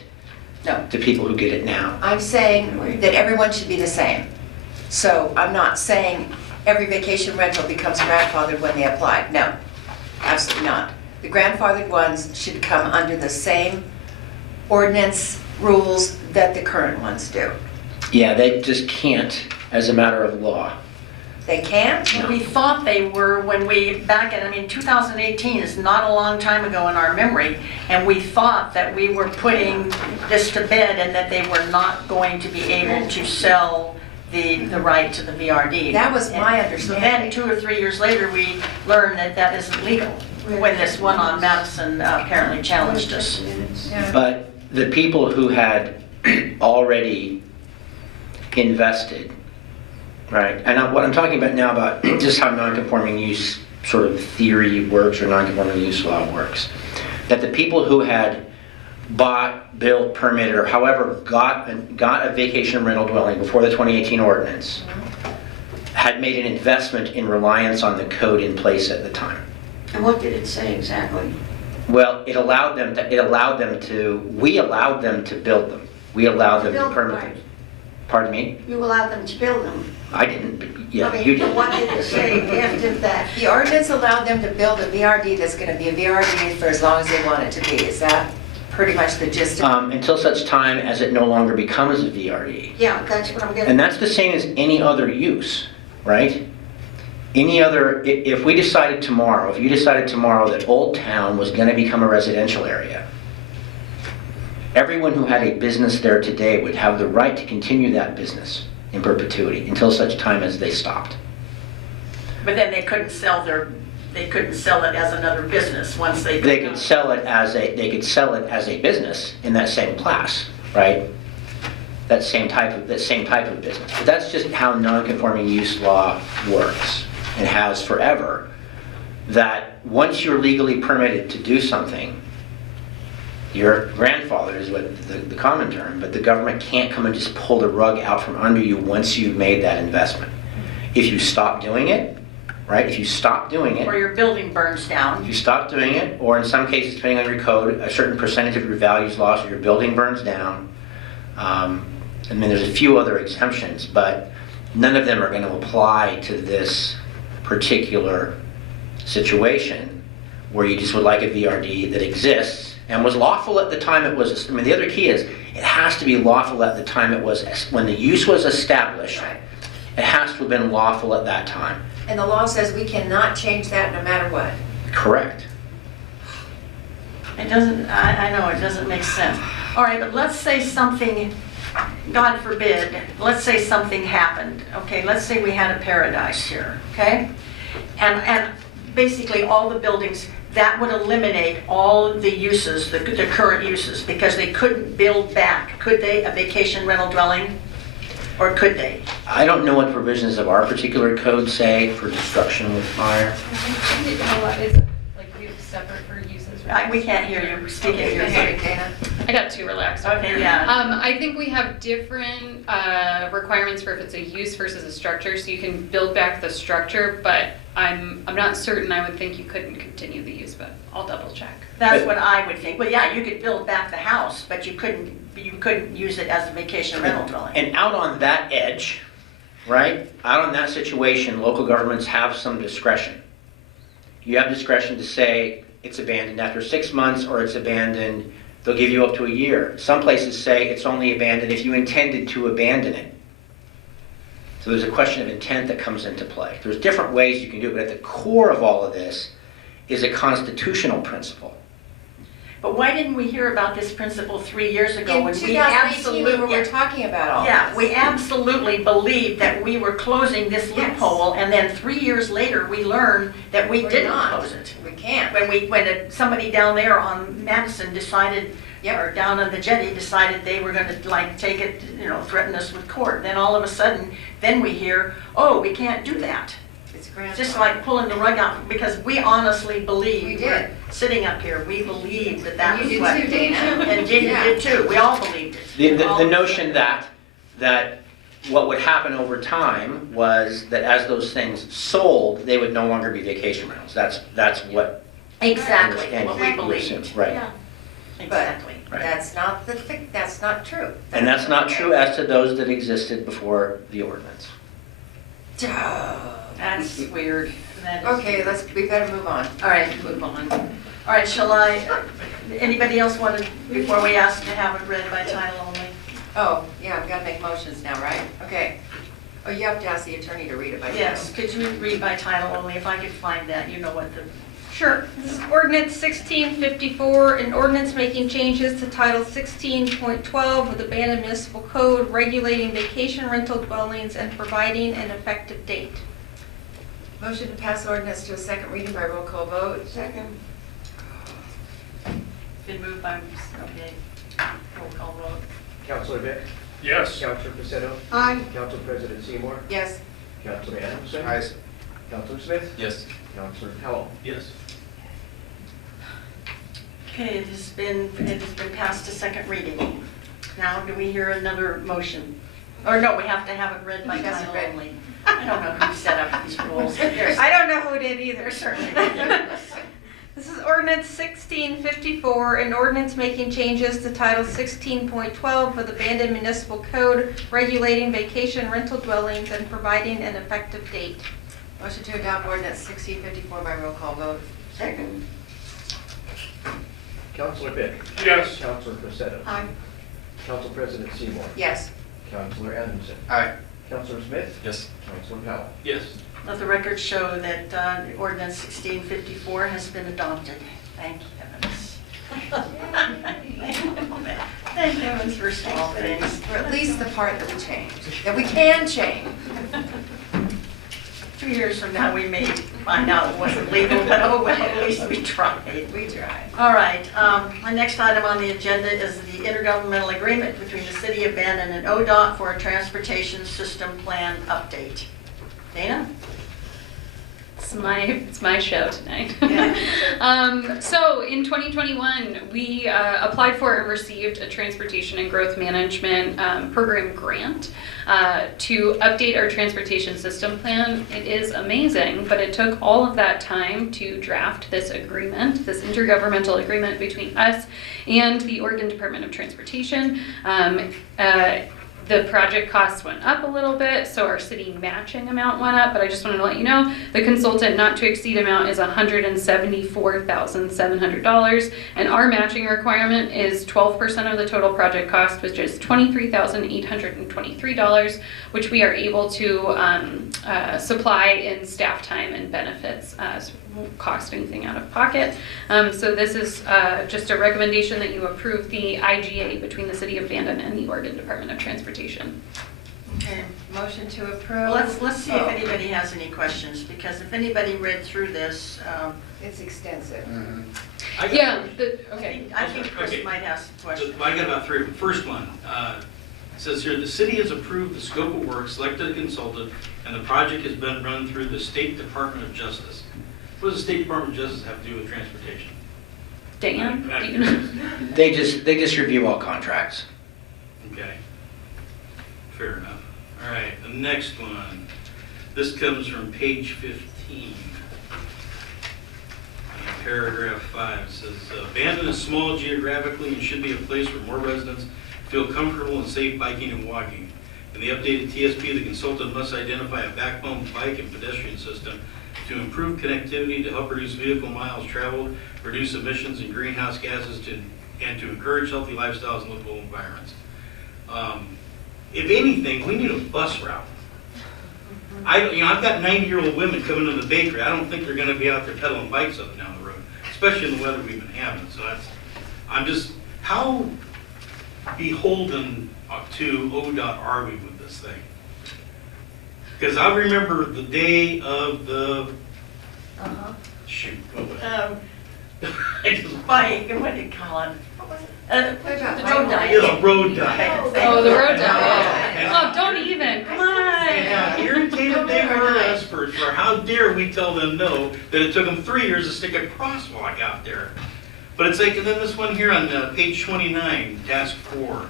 No. to people who get it now? I'm saying that everyone should be the same. So I'm not saying every vacation rental becomes grandfathered when they apply. No, absolutely not. The grandfathered ones should come under the same ordinance rules that the current ones do. Yeah, they just can't as a matter of law. They can't? And we thought they were when we, back in, I mean, 2018 is not a long time ago in our memory, and we thought that we were putting this to bed and that they were not going to be able to sell the right to the VRD. That was my And so then understanding. 2 or 3 years later, we learned that that isn't legal, when this one on Madison apparently challenged us. Yeah. But the people who had already invested, right? And what I'm talking about now about just how non-conforming use sort of theory works or non-conforming use law works, that the people who had bought, built, permitted, or however got a vacation rental dwelling before the 2018 ordinance had made an investment in reliance on the code in place at the time. And what did it say exactly? Well, we allowed them to build them. We allowed them to Build permit what? them. Pardon me? You allowed them to build them. I didn't, I yeah, mean, you did. What did it say after that? The ordinance allowed them to build a VRD that's going to be a VRD for as long as they want it to be. Is that pretty much the gist of it? Until such time as it no longer becomes a VRD. Yeah, that's what I'm getting. And that's the same as any other use, right? if we decided tomorrow, if you decided tomorrow that Old Town was going to become a residential area, everyone who had a business there today would have the right to continue that business in perpetuity until such time as they stopped. But then they couldn't sell it as another business once they. They could sell it as a business in that same class, right? That same type of business. But that's just how non-conforming use law works and has forever. That once you're legally permitted to do something, your grandfather is what the common term, but the government can't come and just pull the rug out from under you once you've made that investment. If you stop doing it, right? If you stop doing it, Or your building burns down. if you stop doing it, or in some cases, depending on your code, a certain percentage of your value is lost, or your building burns down. I mean, there's a few other exemptions, but none of them are going to apply to this particular situation where you just would like a VRD that exists and was lawful at the time it was. I mean, the other key is it has to be lawful at the time it was, when the use was established. Right. It has to have been lawful at that time. And the law says we cannot change that no matter what. Correct. It doesn't, I know, it doesn't make sense. All right, but let's say something, God forbid, let's say something happened, okay? Let's say we had a paradise here, okay? And basically all the buildings, that would eliminate all of the uses, the current uses, because they couldn't build back. Could they, a vacation rental dwelling? Or could they? I don't know what provisions of our particular code say for destruction with fire. Like we have separate for uses. We can't hear you speaking. Okay, Dana. I got too relaxed. Okay, yeah. I think we have different requirements for if it's a use versus a structure, so you can build back the structure, but I'm not certain. I would think you couldn't continue the use, but I'll double check. That's what I would think. Well, yeah, you could build back the house, but you couldn't use it as a vacation rental dwelling. And out on that edge, right, out on that situation, local governments have some discretion. You have discretion to say it's abandoned after 6 months, or it's abandoned, they'll give you up to a year. Some places say it's only abandoned if you intended to abandon it. So there's a question of intent that comes into play. There's different ways you can do it, but at the core of all of this is a constitutional principle. But why didn't we hear about this principle 3 years ago In when we 2018, we were absolutely, talking about all yeah, this. we absolutely believed that we were closing this Yes. loophole, and then 3 years later, we learned that we We're didn't not. close it. We can't. When somebody down there on Madison decided, or down on the jetty decided they were gonna like take it, threaten us with court, then all of a sudden, then we hear, oh, we can't do that. It's It's grandfathered. just like pulling the rug out, because we honestly believed. We did. we're Sitting up here, we believed that You was did what. too, Dana. And Dana Yeah. did too, we all believed it. The notion that what would happen over time was that as those things sold, they would no longer be vacation rentals. That's what. Exactly, And what we you believed. assume, right. Yeah, exactly. Right. That's not that's not true. And that's not true as to those that existed before the ordinance. That's weird. That is Okay, weird. we better move on. All right, move on. All right, anybody else want to, before we ask to have it read by title only? Oh, yeah, we've got to make motions now, right? Okay. Oh, you have to ask the attorney to read it by title. Yes, could you read by title only, if I could find that, you know what the, Sure. This is ordinance 1654, an ordinance making changes to Title 16.12 of the Bandon Municipal Code regulating vacation rental dwellings and providing an effective date. Motion to pass ordinance to a second reading by roll call vote. Second. Been moved by, okay, roll call vote. Councilor Vick? Yes. Councilor Pacetto? Aye. Council President Seymour? Yes. Councilor Adamson? Ayes. Councilor Smith? Yes. Councilor Howell? Yes. Okay, it has been passed to second reading. Now, do we hear another motion? Or no, we have to have it read by Who has it title read? only. I don't know who set up these rules. I don't know who did either. They're certainly ridiculous. This is ordinance 1654, an ordinance making changes to Title 16.12 of the Bandon Municipal Code regulating vacation rental dwellings and providing an effective date. Motion to adopt ordinance 1654 by roll call vote. Second. Councilor Vick? Yes. Councilor Pacetto? Aye. Council President Seymour? Yes. Councilor Adamson? Aye. Councilor Smith? Yes. Councilor Howell? Yes. Let the record show that the ordinance 1654 has been adopted. Thank heavens. Thank heavens for small things. Or at least the part that we changed, that we can change. 2 years from now, we may find out it wasn't legal, but oh well, at least we tried. We tried. All right, my next item on the agenda is the intergovernmental agreement between the City of Bandon and ODOT for a transportation system plan update. Dana? It's my show tonight. Yeah. So in 2021, we applied for and received a transportation and growth management program grant to update our transportation system plan. It is amazing, but it took all of that time to draft this agreement, this intergovernmental agreement between us and the Oregon Department of Transportation. The project costs went up a little bit, so our city matching amount went up, but I just wanted to let you know, the consultant not to exceed amount is $174,700, and our matching requirement is 12% of the total project cost, which is $23,823, which we are able to supply in staff time and benefits, so it won't cost anything out of pocket. So this is just a recommendation that you approve the IGA between the City of Bandon and the Oregon Department of Transportation. Okay. Motion to approve. Let's see if anybody has any questions, because if anybody read through this, It's extensive. Yeah, I think Chris Okay. might have some questions. I got about three. First one, it says here, the city has approved the scope of work, selected a consultant, and the project has been run through the State Department of Justice. What does the State Department of Justice have to do with transportation? Dan, do you know? They just review all contracts. Okay, fair enough. All right, the next one. This comes from page 15. Paragraph 5 says, Bandon is small geographically and should be a place where more residents feel comfortable and safe biking and walking. In the updated TSP, the consultant must identify a backbone bike and pedestrian system to improve connectivity, to help reduce vehicle miles traveled, reduce emissions and greenhouse gases, and to encourage healthy lifestyles and livable environments. If anything, we need a bus route. I've got 90-year-old women coming to the bakery. I don't think they're going to be out there pedaling bikes up and down the road, especially in the weather we've been having. So I'm just, how beholden to ODOT are we with this thing? Because I remember the day of the, shoot, what was it? I just- Bike, what do you call it? What was it? The road diet. Yeah, road diet. Oh, the road Yeah. diet. Oh, don't even, come And how on. irritated they were at us for how dare we tell them no, that it took them 3 years to stick a crosswalk out there. But it's like, and then this one here on page 29, task 4.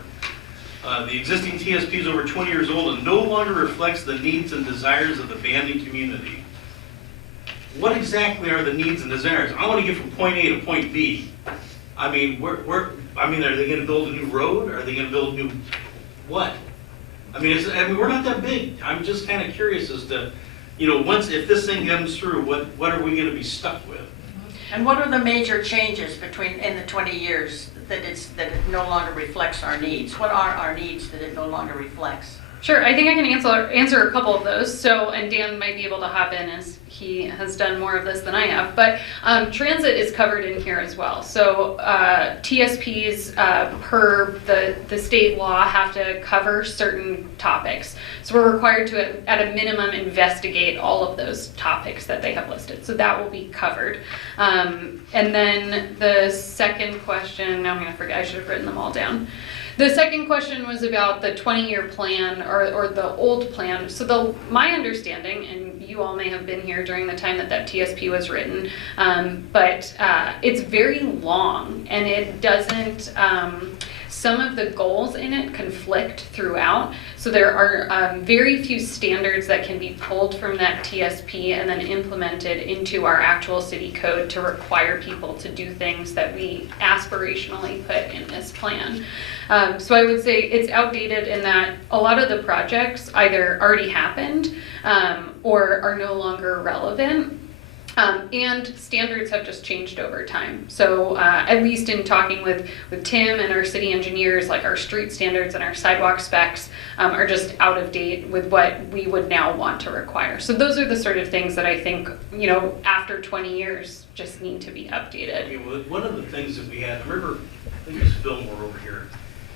The existing TSP is over 20 years old and no longer reflects the needs and desires of the Bandon community. What exactly are the needs and desires? I want to get from point A to point B. I mean, are they going to build a new road? Are they going to build new what? I mean, we're not that big. I'm just kind of curious as to, if this thing comes through, what are we going to be stuck with? And what are the major changes in the 20 years that it no longer reflects our needs? What are our needs that it no longer reflects? Sure, I think I can answer a couple of those. So, and Dan might be able to hop in as he has done more of this than I have. But transit is covered in here as well. So TSPs per the state law have to cover certain topics. So we're required to, at a minimum, investigate all of those topics that they have listed. So that will be covered. And then the second question, now I'm going to forget, I should have written them all down. The second question was about the 20-year plan or the old plan. So my understanding, and you all may have been here during the time that TSP was written, but it's very long and it doesn't, some of the goals in it conflict throughout. So there are very few standards that can be pulled from that TSP and then implemented into our actual city code to require people to do things that we aspirationally put in this plan. So I would say it's outdated in that a lot of the projects either already happened or are no longer relevant. And standards have just changed over time. So at least in talking with Tim and our city engineers, like our street standards and our sidewalk specs are just out of date with what we would now want to require. So those are the sort of things that I think, after 20 years just need to be updated. I mean, one of the things that we had, I remember, I think it was Fillmore over here,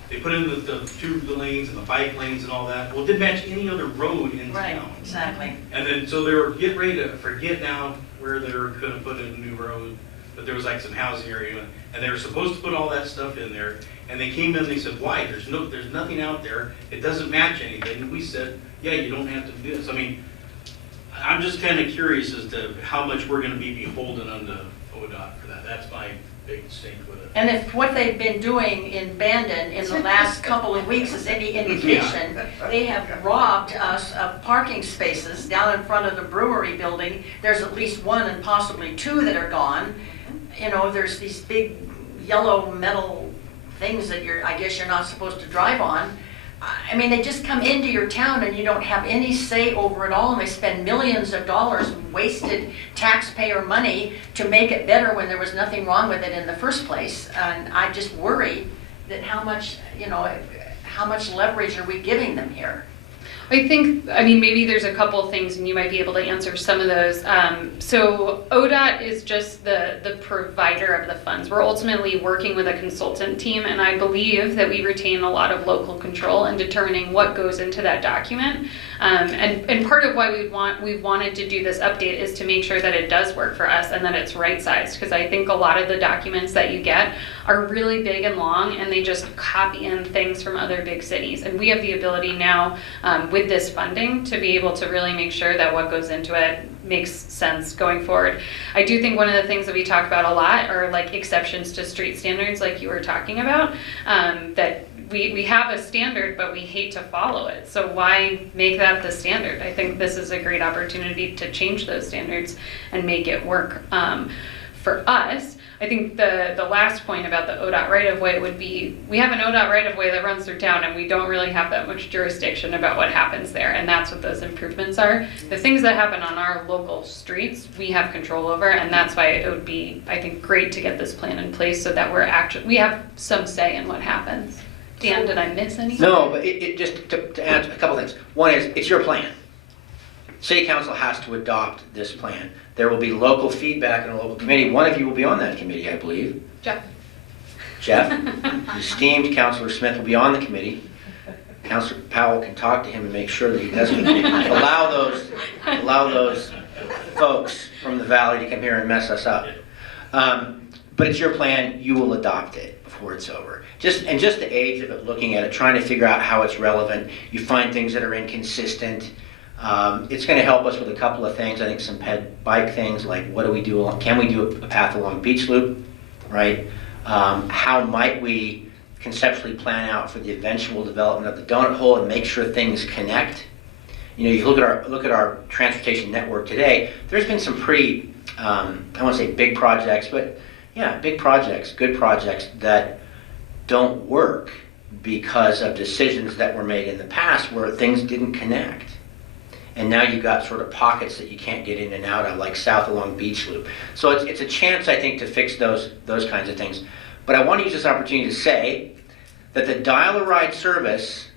they put in the two lanes and the bike lanes and all that. Well, it didn't match any other road in Right, town. exactly. And then, so they were getting ready to forget now where they were gonna put in a new road, but there was like some housing area, and they were supposed to put all that stuff in there, and they came in and they said, why? There's nothing out there, it doesn't match anything, and we said, yeah, you don't have to do this. I mean, I'm just kinda curious as to how much we're gonna be beholden unto ODOT for that. That's my big stink with it. And if what they've been doing in Bandon in the last couple of weeks is any indication, they have robbed us of parking spaces down in front of the brewery building. There's at least one and possibly two that are gone. There's these big yellow metal things that I guess you're not supposed to drive on. I mean, they just come into your town and you don't have any say over it all, and they spend millions of dollars of wasted taxpayer money to make it better when there was nothing wrong with it in the first place. And I just worry that how much leverage are we giving them here? I think, maybe there's a couple of things and you might be able to answer some of those. So ODOT is just the provider of the funds. We're ultimately working with a consultant team, and I believe that we retain a lot of local control in determining what goes into that document. And part of why we wanted to do this update is to make sure that it does work for us and that it's right-sized, because I think a lot of the documents that you get are really big and long, and they just copy in things from other big cities. And we have the ability now, with this funding, to be able to really make sure that what goes into it makes sense going forward. I do think one of the things that we talk about a lot are like exceptions to street standards, like you were talking about, that we have a standard, but we hate to follow it. So why make that the standard? I think this is a great opportunity to change those standards and make it work for us. I think the last point about the ODOT right-of-way would be, we have an ODOT right-of-way that runs through town, and we don't really have that much jurisdiction about what happens there, and that's what those improvements are. The things that happen on our local streets, we have control over, and that's why it would be, I think, great to get this plan in place so that we have some say in what happens. Dan, did I miss anything? No, but it just to add a couple things. One is, it's your plan. City Council has to adopt this plan. There will be local feedback in a local committee. One of you will be on that committee, I believe. Jeff. Esteemed Councilor Smith will be on the committee. Councilor Powell can talk to him and make sure that he doesn't allow those folks from the valley to come here and mess us up. But it's your plan. You will adopt it before it's over. Just the age of it, looking at it, trying to figure out how it's relevant. You find things that are inconsistent. It's going to help us with a couple of things. I think some bike things, like what do we do? Can we do a path along Beach Loop, right? How might we conceptually plan out for the eventual development of the donut hole and make sure things connect? You look at our transportation network today. There's been some pretty, I want to say big projects, but yeah, big projects, good projects that don't work because of decisions that were made in the past where things didn't connect. And now you've got sort of pockets that you can't get in and out of, like south along Beach Loop. So it's a chance, I think, to fix those kinds of things. But I want to use this opportunity to say that the dial-a-ride service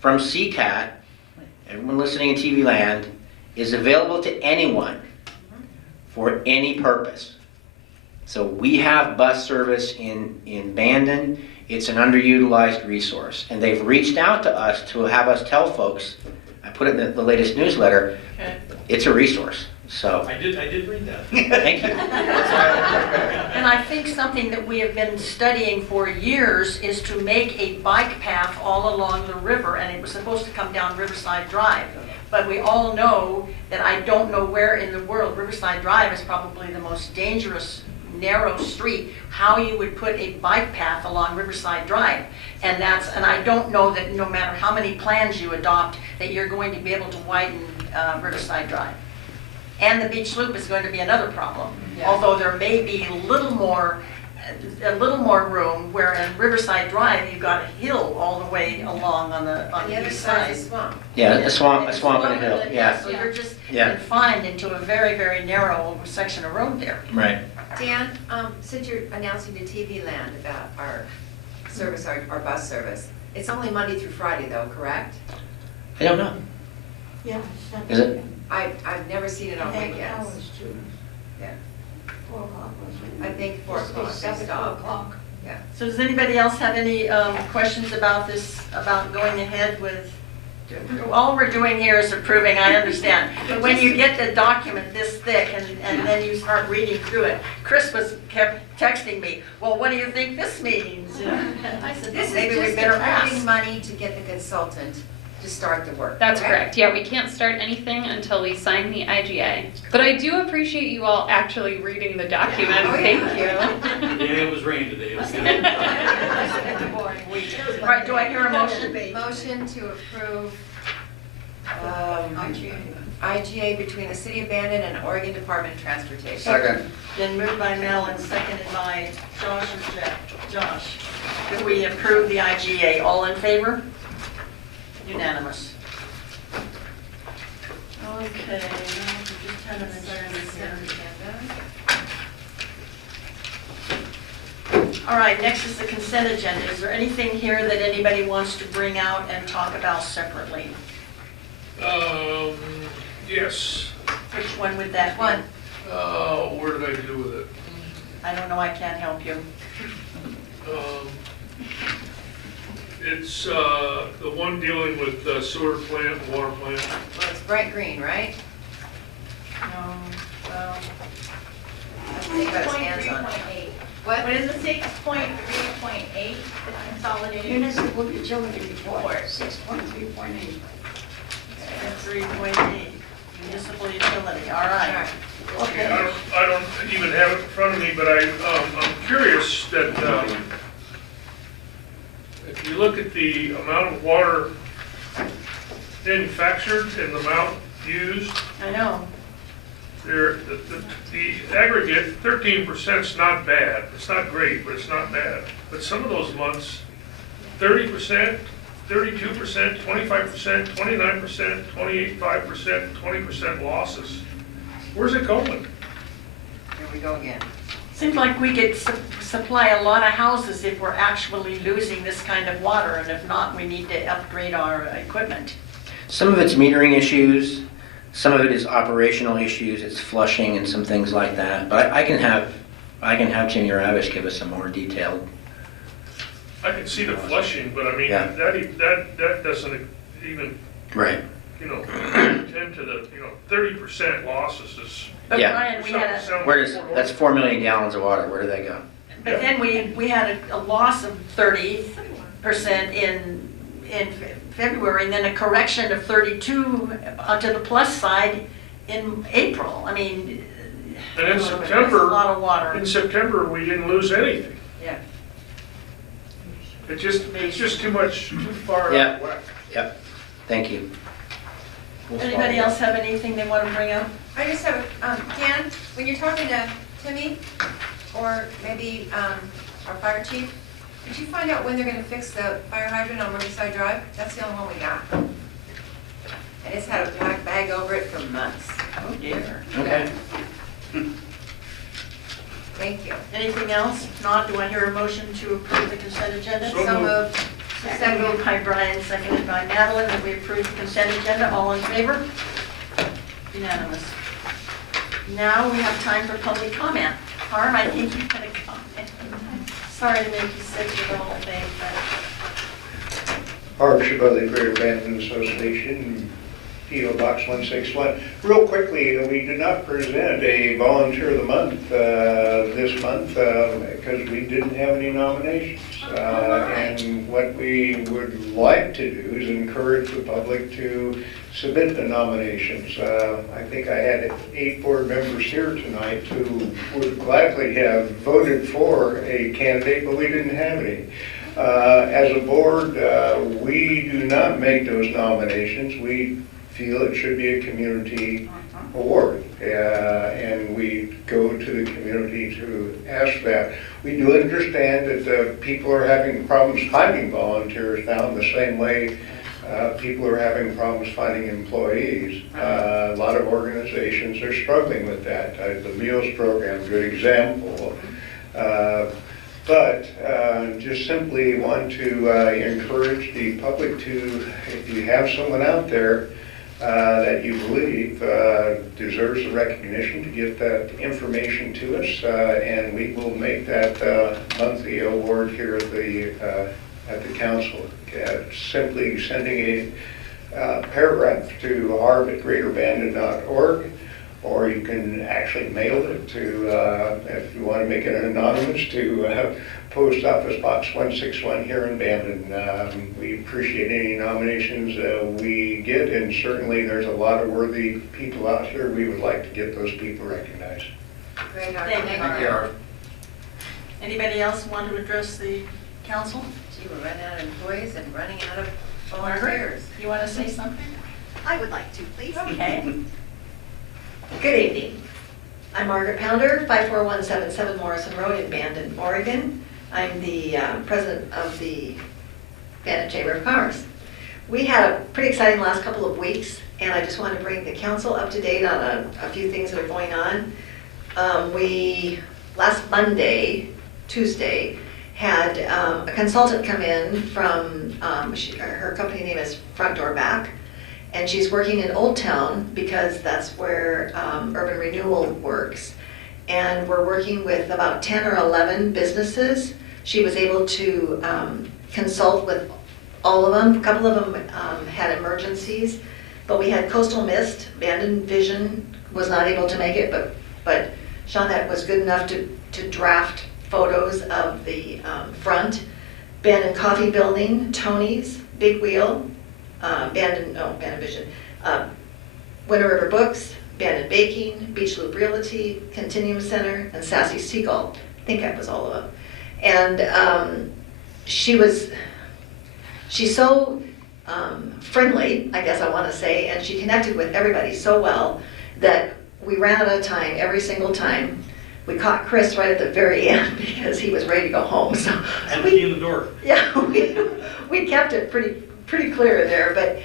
from CCAT, everyone listening in TV land, is available to anyone for any purpose. So we have bus service in Bandon. It's an underutilized resource. And they've reached out to us to have us tell folks, I put it in the latest newsletter, it's a resource. So I did read that. Thank you. And I think something that we have been studying for years is to make a bike path all along the river, and it was supposed to come down Riverside Drive. But we all know that I don't know where in the world, Riverside Drive is probably the most dangerous narrow street, how you would put a bike path along Riverside Drive. And I don't know that no matter how many plans you adopt, that you're going to be able to widen Riverside Drive. And the Beach Loop is going to be another problem. Although there may be a little more a little more room, where in Riverside Drive, you've got a hill all the way along on the On the other east side side. is swamp. Yeah, a swamp and a hill, So yeah. you're just Yeah. confined into a very, very narrow section of road there. Right. Dan, since you're announcing to TV Land about our service, our bus service, it's only Monday through Friday though, correct? I don't know. Yeah. Is it? I've never seen it on weekends. Yeah. 4 o'clock was it? I think 4 o'clock they Starts at 4 stop. o'clock. Yeah. So does anybody else have any questions about this, about going ahead with, all we're doing here is approving, I understand. But when you get the document this thick and then you start reading through it, Chris kept texting me, well, what do you think this means? You know, and I said, This well, maybe is we just better approving ask. money to get the consultant to start the work. That's correct. Yeah, we can't start anything until we sign the IGA. But I do appreciate you all actually reading the document. Oh, Thank yeah. you. Yeah, it was rain today. It was good. All right, do I hear a motion? Motion to approve IGA between the City of Bandon and Oregon Department of Transportation. Second. Then moved by Mel and seconded by Josh and Josh. Do we approve the IGA? All in favor? Unanimous. Okay, now we just have an agenda here. All right, next is the consent agenda. Is there anything here that anybody wants to bring out and talk about separately? Yes. Which one would that be? Where did I do with it? I don't know, I can't help you. It's the one dealing with the sewer plant, water plant. Well, it's bright green, right? No, well, I think he got his hands on it. What? What is it, 6.3.8, the consolidated? Municipal utility report, 6.3.8. 3.8, municipal utility, all All right. right. Okay, I don't even have it in front of me, but I'm curious that if you look at the amount of water manufactured and the amount used, I know, the aggregate, 13% is not bad. It's not great, but it's not bad. But some of those months, 30%, 32%, 25%, 29%, 28.5%, 20% losses. Where's it going? Here we go again. seems like we could supply a lot of houses if we're actually losing this kind of water, and if not, we need to upgrade our equipment. Some of it's metering issues, some of it is operational issues, it's flushing and some things like that. But I can have Jimmy Ravish give us some more detailed. I can see the flushing, but I mean, Yeah. that doesn't even, Right. tend to the, 30% losses is. But Yeah. Brian, we had a, sound Where does, like that's 4 million gallons of water, where do they go? but then we had a loss of 30% in February, and then a correction of 32 onto the plus side in April. I mean, And in that's September, a lot of water. in September, we didn't lose anything. Yeah. It's just too much, too far out Yeah. of whack. Yep, thank you. Anybody else have anything they want to bring up? I just have, Dan, when you're talking to Timmy, or maybe our fire chief, did you find out when they're gonna fix the fire hydrant on Riverside Drive? That's the only one we got. And it's had a black bag over it for months. Oh dear. Okay. Thank you. Anything else? If not, do I hear a motion to approve the consent agenda? So So moved. Second moved by Brian, seconded by Madeline, that we approve the consent agenda. All in favor? Unanimous. Now we have time for public comment. Harm, I think you had a comment. Sorry to make you sit through the whole thing, but Harv Shabeli, Greater Bandon Association, PO Box 161. Real quickly, we did not present a Volunteer of the Month this month because we didn't have any nominations. And what we would like to do is encourage the public to submit the nominations. I think I had 8 board members here tonight who would gladly have voted for a candidate, but we didn't have any. As a board, we do not make those nominations. We feel it should be a community award. and we go to the community to ask that. We do understand that people are having problems finding volunteers now in the same way people are having problems finding employees. A lot of organizations are struggling with that. The Meals Program, good example. But just simply want to encourage the public to, if you have someone out there that you believe deserves the recognition, to get that information to us, and we will make that monthly award here at the council. Simply sending a paragraph to harv@greaterbandon.org, or you can actually mail it to, if you want to make it anonymous, to Post Office Box 161 here in Bandon. We appreciate any nominations we get, and certainly there's a lot of worthy people out here. We would like to get those people recognized. Great, Art. Thank you. Thank you, Art. Anybody else want to address the council? Gee, we're running out of employees and running out of Margaret, volunteers. you want to say something? I would like to, please. Okay. Good evening. I'm Margaret Pounder, 54177 Morrison Road in Bandon, Oregon. I'm the president of the Bandon Chamber of Commerce. We had a pretty exciting last couple of weeks, and I just want to bring the council up to date on a few things that are going on. We, last Monday, Tuesday, had a consultant come in from, her company name is Front Door Back, and she's working in Old Town because that's where Urban Renewal works. And we're working with about 10 or 11 businesses. She was able to consult with all of them. A couple of them had emergencies, but we had Coastal Mist. Bandon Vision was not able to make it, but Shawnette was good enough to draft photos of the front. Bandon Coffee Building, Tony's, Big Wheel, Bandon Vision, Winter River Books, Bandon Baking, Beach Loop Realty, Continuum Center, and Sassy Seagull. I think that was all of them. And she's so friendly, I guess I want to say, and she connected with everybody so well that we ran out of time every single time. We caught Chris right at the very end because he was ready to go home. So And the key in the door. yeah, we kept it pretty clear there. But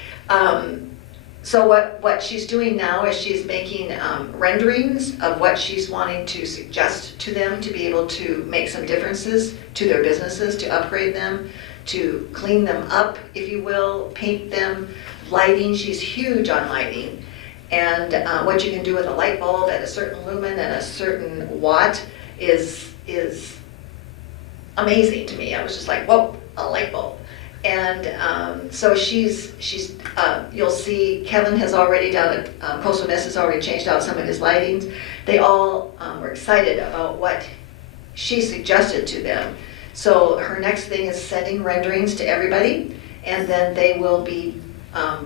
so what she's doing now is she's making renderings of what she's wanting to suggest to them to be able to make some differences to their businesses, to upgrade them, to clean them up, if you will, paint them, lighting. She's huge on lighting. And what you can do with a light bulb at a certain lumen and a certain watt is amazing to me. I was just like, whoa, a light bulb. And so you'll see Kevin has already done it, Coastal Mist has already changed out some of his lightings. They all were excited about what she suggested to them. So her next thing is sending renderings to everybody, and then they will be,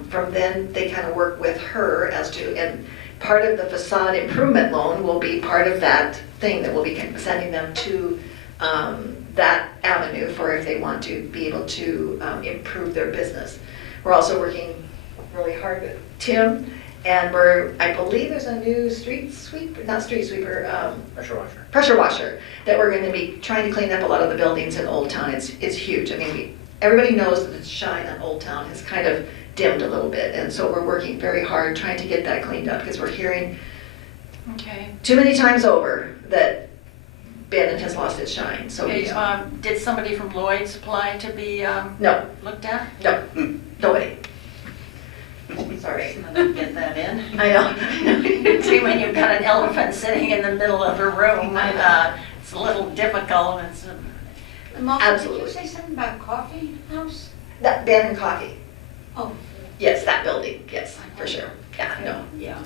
from then they kind of work with her as to, and part of the facade improvement loan will be part of that thing that we'll be sending them to that avenue for if they want to be able to improve their business. We're also working really hard with Tim, and I believe there's a new pressure washer that we're going to be trying to clean up a lot of the buildings in Old Town. It's huge. I mean, everybody knows that the shine on Old Town has kind of dimmed a little bit, and so we're working very hard trying to get that cleaned up because we're hearing too many times over that Bandon has lost its shine. So did somebody from Lloyd's apply to be no, looked at? no, nobody. Sorry. Get that in. I know. See, when you've got an elephant sitting in the middle of a room, it's a little difficult. Absolutely. Did you say something about coffee house? That Bandon Coffee. Oh. Yes, that building. Yes, for sure. Yeah, no. Yeah.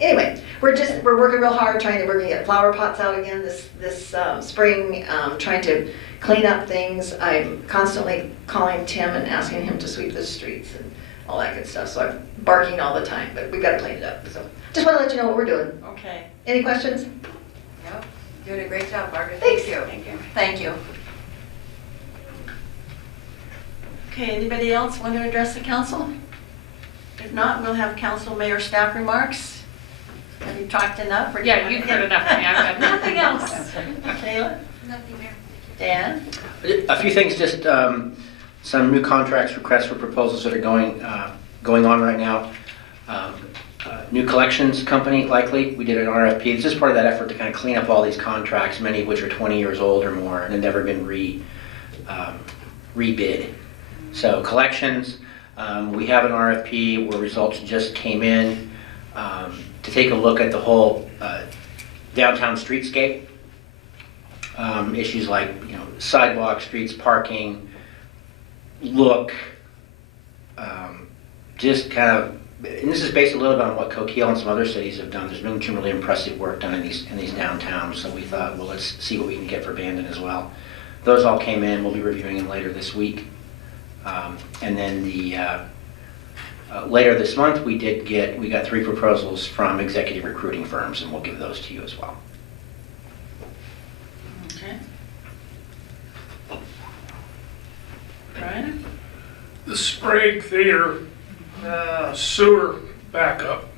Anyway, we're working real hard we're gonna get flower pots out again this spring, trying to clean up things. I'm constantly calling Tim and asking him to sweep the streets and all that good stuff. So I'm barking all the time, but we've got to clean it up. So just want to let you know what we're doing. Okay. Any questions? No, doing a great job, Margaret. Thanks. Thank you. Thank you. Thank you. Okay, anybody else want to address the council? If not, we'll have council mayor staff remarks. Have you talked enough? or do Yeah, you you've wanna- heard enough of me. I've got nothing else. Kayla? Nothing there. Dan? A few things, just some new contracts, requests for proposals that are going on right now. New collections company, likely, we did an RFP. This is part of that effort to kind of clean up all these contracts, many of which are 20 years old or more and have never been rebid. So collections, we have an RFP where results just came in to take a look at the whole downtown streetscape. Issues like, sidewalks, streets, parking, look, just kind of, and this is based a little bit on what Coquille and some other cities have done. There's been some really impressive work done in these downtowns, so we thought, well, let's see what we can get for Bandon as well. Those all came in. We'll be reviewing them later this week. And then later this month, we got 3 proposals from executive recruiting firms, and we'll give those to you as well. Okay. Brian? The Sprague Theater sewer backup.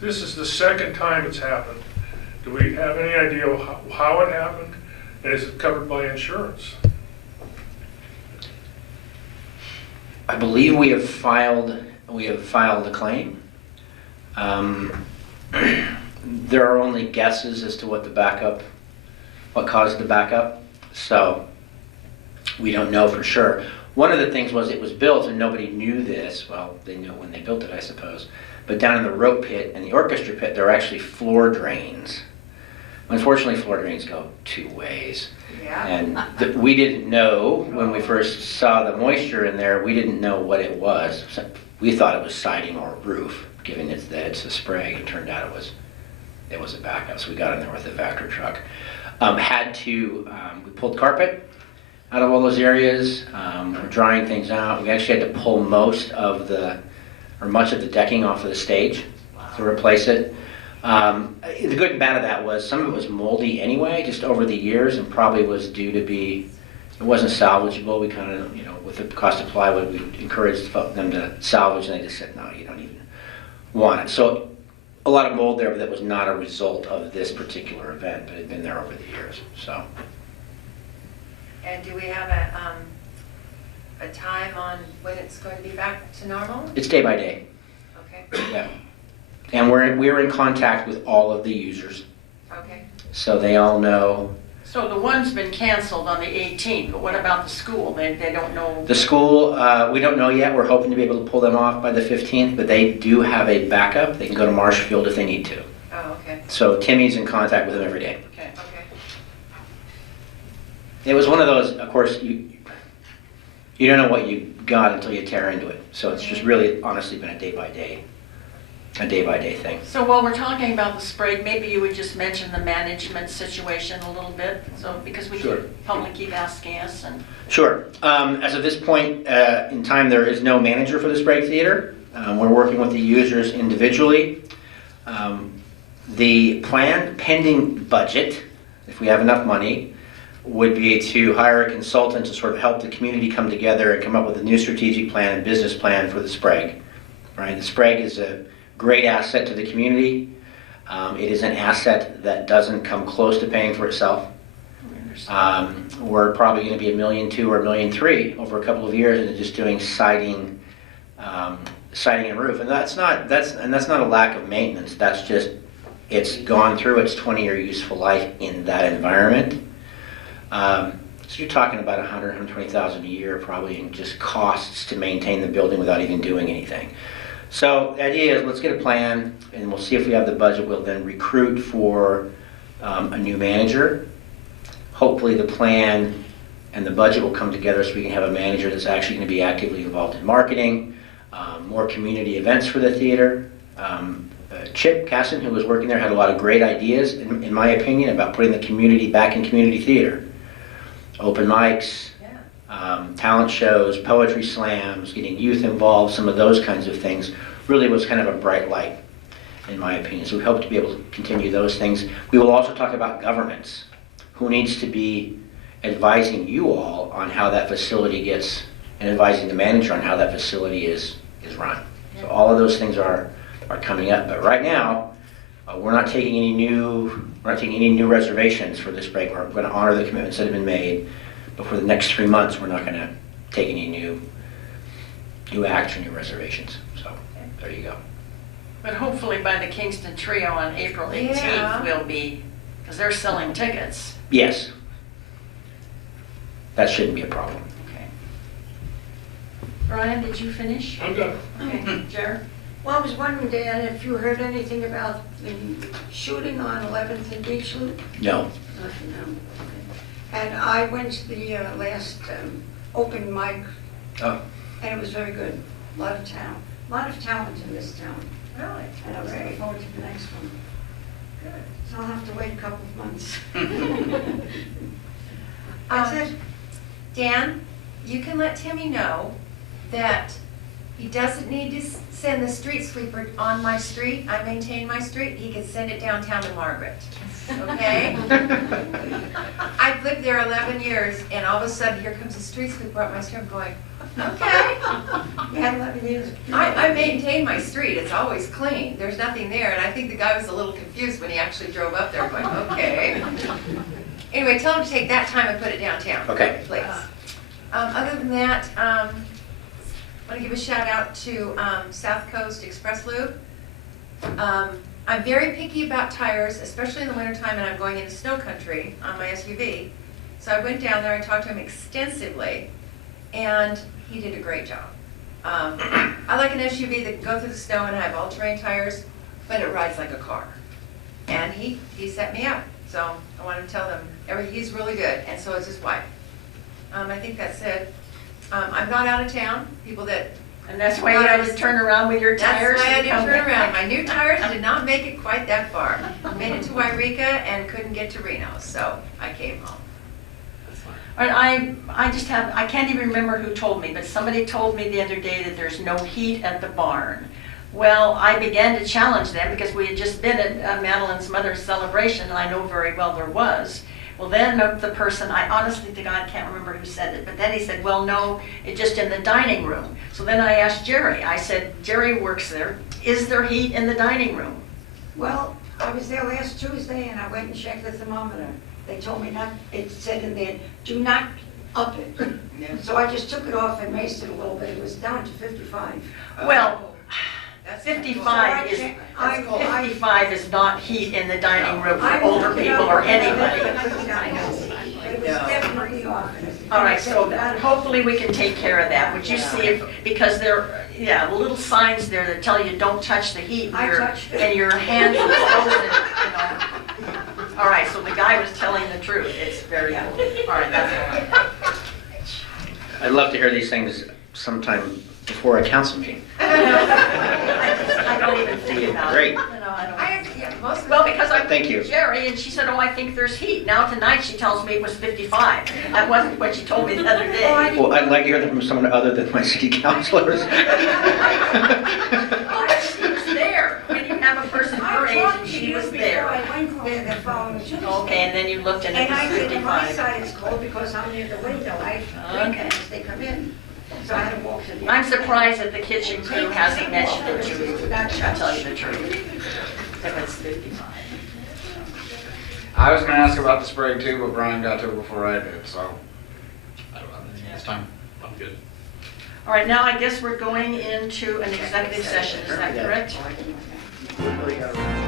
This is the second time it's happened. Do we have any idea how it happened? And is it covered by insurance? I believe we have filed a claim. There are only guesses as to what caused the backup, so we don't know for sure. One of the things was it was built and nobody knew this. Well, they knew it when they built it, I suppose. But down in the rope pit and the orchestra pit, there are actually floor drains. Unfortunately, floor drains go 2 ways. Yeah. And we didn't know when we first saw the moisture in there, we didn't know what it was. So we thought it was siding or roof, given that it's a Sprague. It turned out it was a backup, so we got in there with a Vector truck. We pulled carpet out of all those areas. We're drying things out. We actually had to pull much of the decking off of the stage to replace it. The good and bad of that was some of it was moldy anyway, just over the years, and probably was due to it wasn't salvageable. We kind of, with the cost of plywood, we encouraged them to salvage, and they just said, no, you don't even want it. So a lot of mold there, but that was not a result of this particular event, but it had been there over the years, so. And do we have a time on when it's going to be back to normal? It's day by day, Okay, yeah. And we're in contact with all of the users, okay. so they all know. So the one's been canceled on the 18th, but what about the school? They don't know? The school, we don't know yet. We're hoping to be able to pull them off by the 15th, but they do have a backup. They can go to Marshfield if they need to. Oh, okay, So Timmy's in contact with them every day. Okay. okay. It was one of those, of course, you don't know what you got until you tear into it. So it's just really, honestly, been a day-by-day thing. So while we're talking about the Sprague, maybe you would just mention the management situation a little bit, so, because Sure. public keep asking us, and Sure. As of this point in time, there is no manager for the Sprague Theater. We're working with the users individually. The plan, pending budget, if we have enough money, would be to hire a consultant to sort of help the community come together and come up with a new strategic plan and business plan for the Sprague. Right? The Sprague is a great asset to the community. It is an asset that doesn't come close to paying for itself. We're probably going to be $1.2 million or $1.3 million over a couple of years into just doing siding and roof. And that's not a lack of maintenance. That's just it's gone through its 20-year useful life in that environment. So you're talking about $120,000 a year probably in just costs to maintain the building without even doing anything. So the idea is let's get a plan and we'll see if we have the budget. We'll then recruit for a new manager. Hopefully the plan and the budget will come together so we can have a manager that's actually going to be actively involved in marketing, more community events for the theater. Chip Casson, who was working there, had a lot of great ideas, in my opinion, about putting the community back in community theater. Open mics, talent shows, poetry slams, getting youth involved, some of those kinds of things really was kind of a bright light, in my opinion. So we hope to be able to continue those things. We will also talk about governance. Who needs to be advising you all on how that facility gets, and advising the manager on how that facility is run. So all of those things are coming up. But right now, We're not taking any new reservations for this break. We're going to honor the commitments that have been made. But for the next 3 months, we're not going to take any new action, new reservations. So there you go. But hopefully by the Kingston Trio on April 18th, Yeah. we'll be, because they're selling tickets. Yes. That shouldn't be a problem. Okay. Brian, did you finish? I'm done. Okay, Jer? Well, I was wondering, Dan, if you heard anything about the shooting on 11th and Beach Loop? No. Nothing, no. Okay. And I went to the last open mic, Oh. and it was very good. A lot of talent in this town. Really? And I was looking forward to the next one. Good. So I'll have to wait a couple of months. That's it. Dan, you can let Timmy know that he doesn't need to send the street sweeper on my street. I maintain my street. He can send it downtown to Margaret. Okay? I've lived there 11 years, and all of a sudden, here comes a street sweeper up my street. I'm going, okay. You had 11 years. I maintain my street. It's always clean. There's nothing there. And I think the guy was a little confused when he actually drove up there going, okay. Anyway, tell him to take that time and put it downtown. Okay. Please. Other than that, I want to give a shout out to South Coast Express Loop. I'm very picky about tires, especially in the wintertime, and I'm going into snow country on my SUV. So I went down there, I talked to him extensively, and he did a great job. I like an SUV that can go through the snow and have all-terrain tires, but it rides like a car. And he set me up, so I wanted to tell them, he's really good, and so is his wife. I think that's it. I'm not out of town, people that... And that's why you had to turn around with your tires? That's why I didn't and turn come around. back. My new tires did not make it quite that far. Made it to Wairika and couldn't get to Reno, so I came home. All right, I can't even remember who told me, but somebody told me the other day that there's no heat at the barn. Well, I began to challenge them because we had just been at Madeline's mother's celebration, and I know very well there was. Well, then the person, I honestly to God can't remember who said it, but then he said, well, no, it's just in the dining room. So then I asked Jerry, I said, Jerry works there, is there heat in the dining room? Well, I was there last Tuesday and I went and checked the thermometer. They told me not, it said in there, do not up it. So I just took it off and raised it a little bit. It was down to 55. Well, That's 55 is, I- 55 is not heat in the dining room for I older looked it people up. or anybody. But it was definitely off. All right, so hopefully we can take care of that. Would you see if, because there, the little signs there that tell you don't touch the heat I touched it. and your hand is frozen, you know. All right, so the guy was telling the truth. It's very cool. All right, that's all right. I'd love to hear these things sometime before a council meeting. I don't even think about it. Great. You know, I don't. Most of Well, because I Thank you. went to Jerry and she said, oh, I think there's heat. Now tonight she tells me it was 55. That wasn't what she told me the other day. Well, I'd like to hear that from someone other than my city councilors. Oh, she was there. When you have a person her age and she was there. I went there the following Tuesday. Okay, and then you looked and it And I was said, on my 55. side it's cold because I'm near the window. I drink Okay. as they come in. So I had to walk to the. I'm surprised that the kitchen crew hasn't mentioned it to you. I'll tell you the truth. If it's 55. I was gonna ask about the spray too, but Brian got to it before I did, so. I don't have anything this time. I'm good. All right, now I guess we're going into an executive session. Is that correct? Yeah.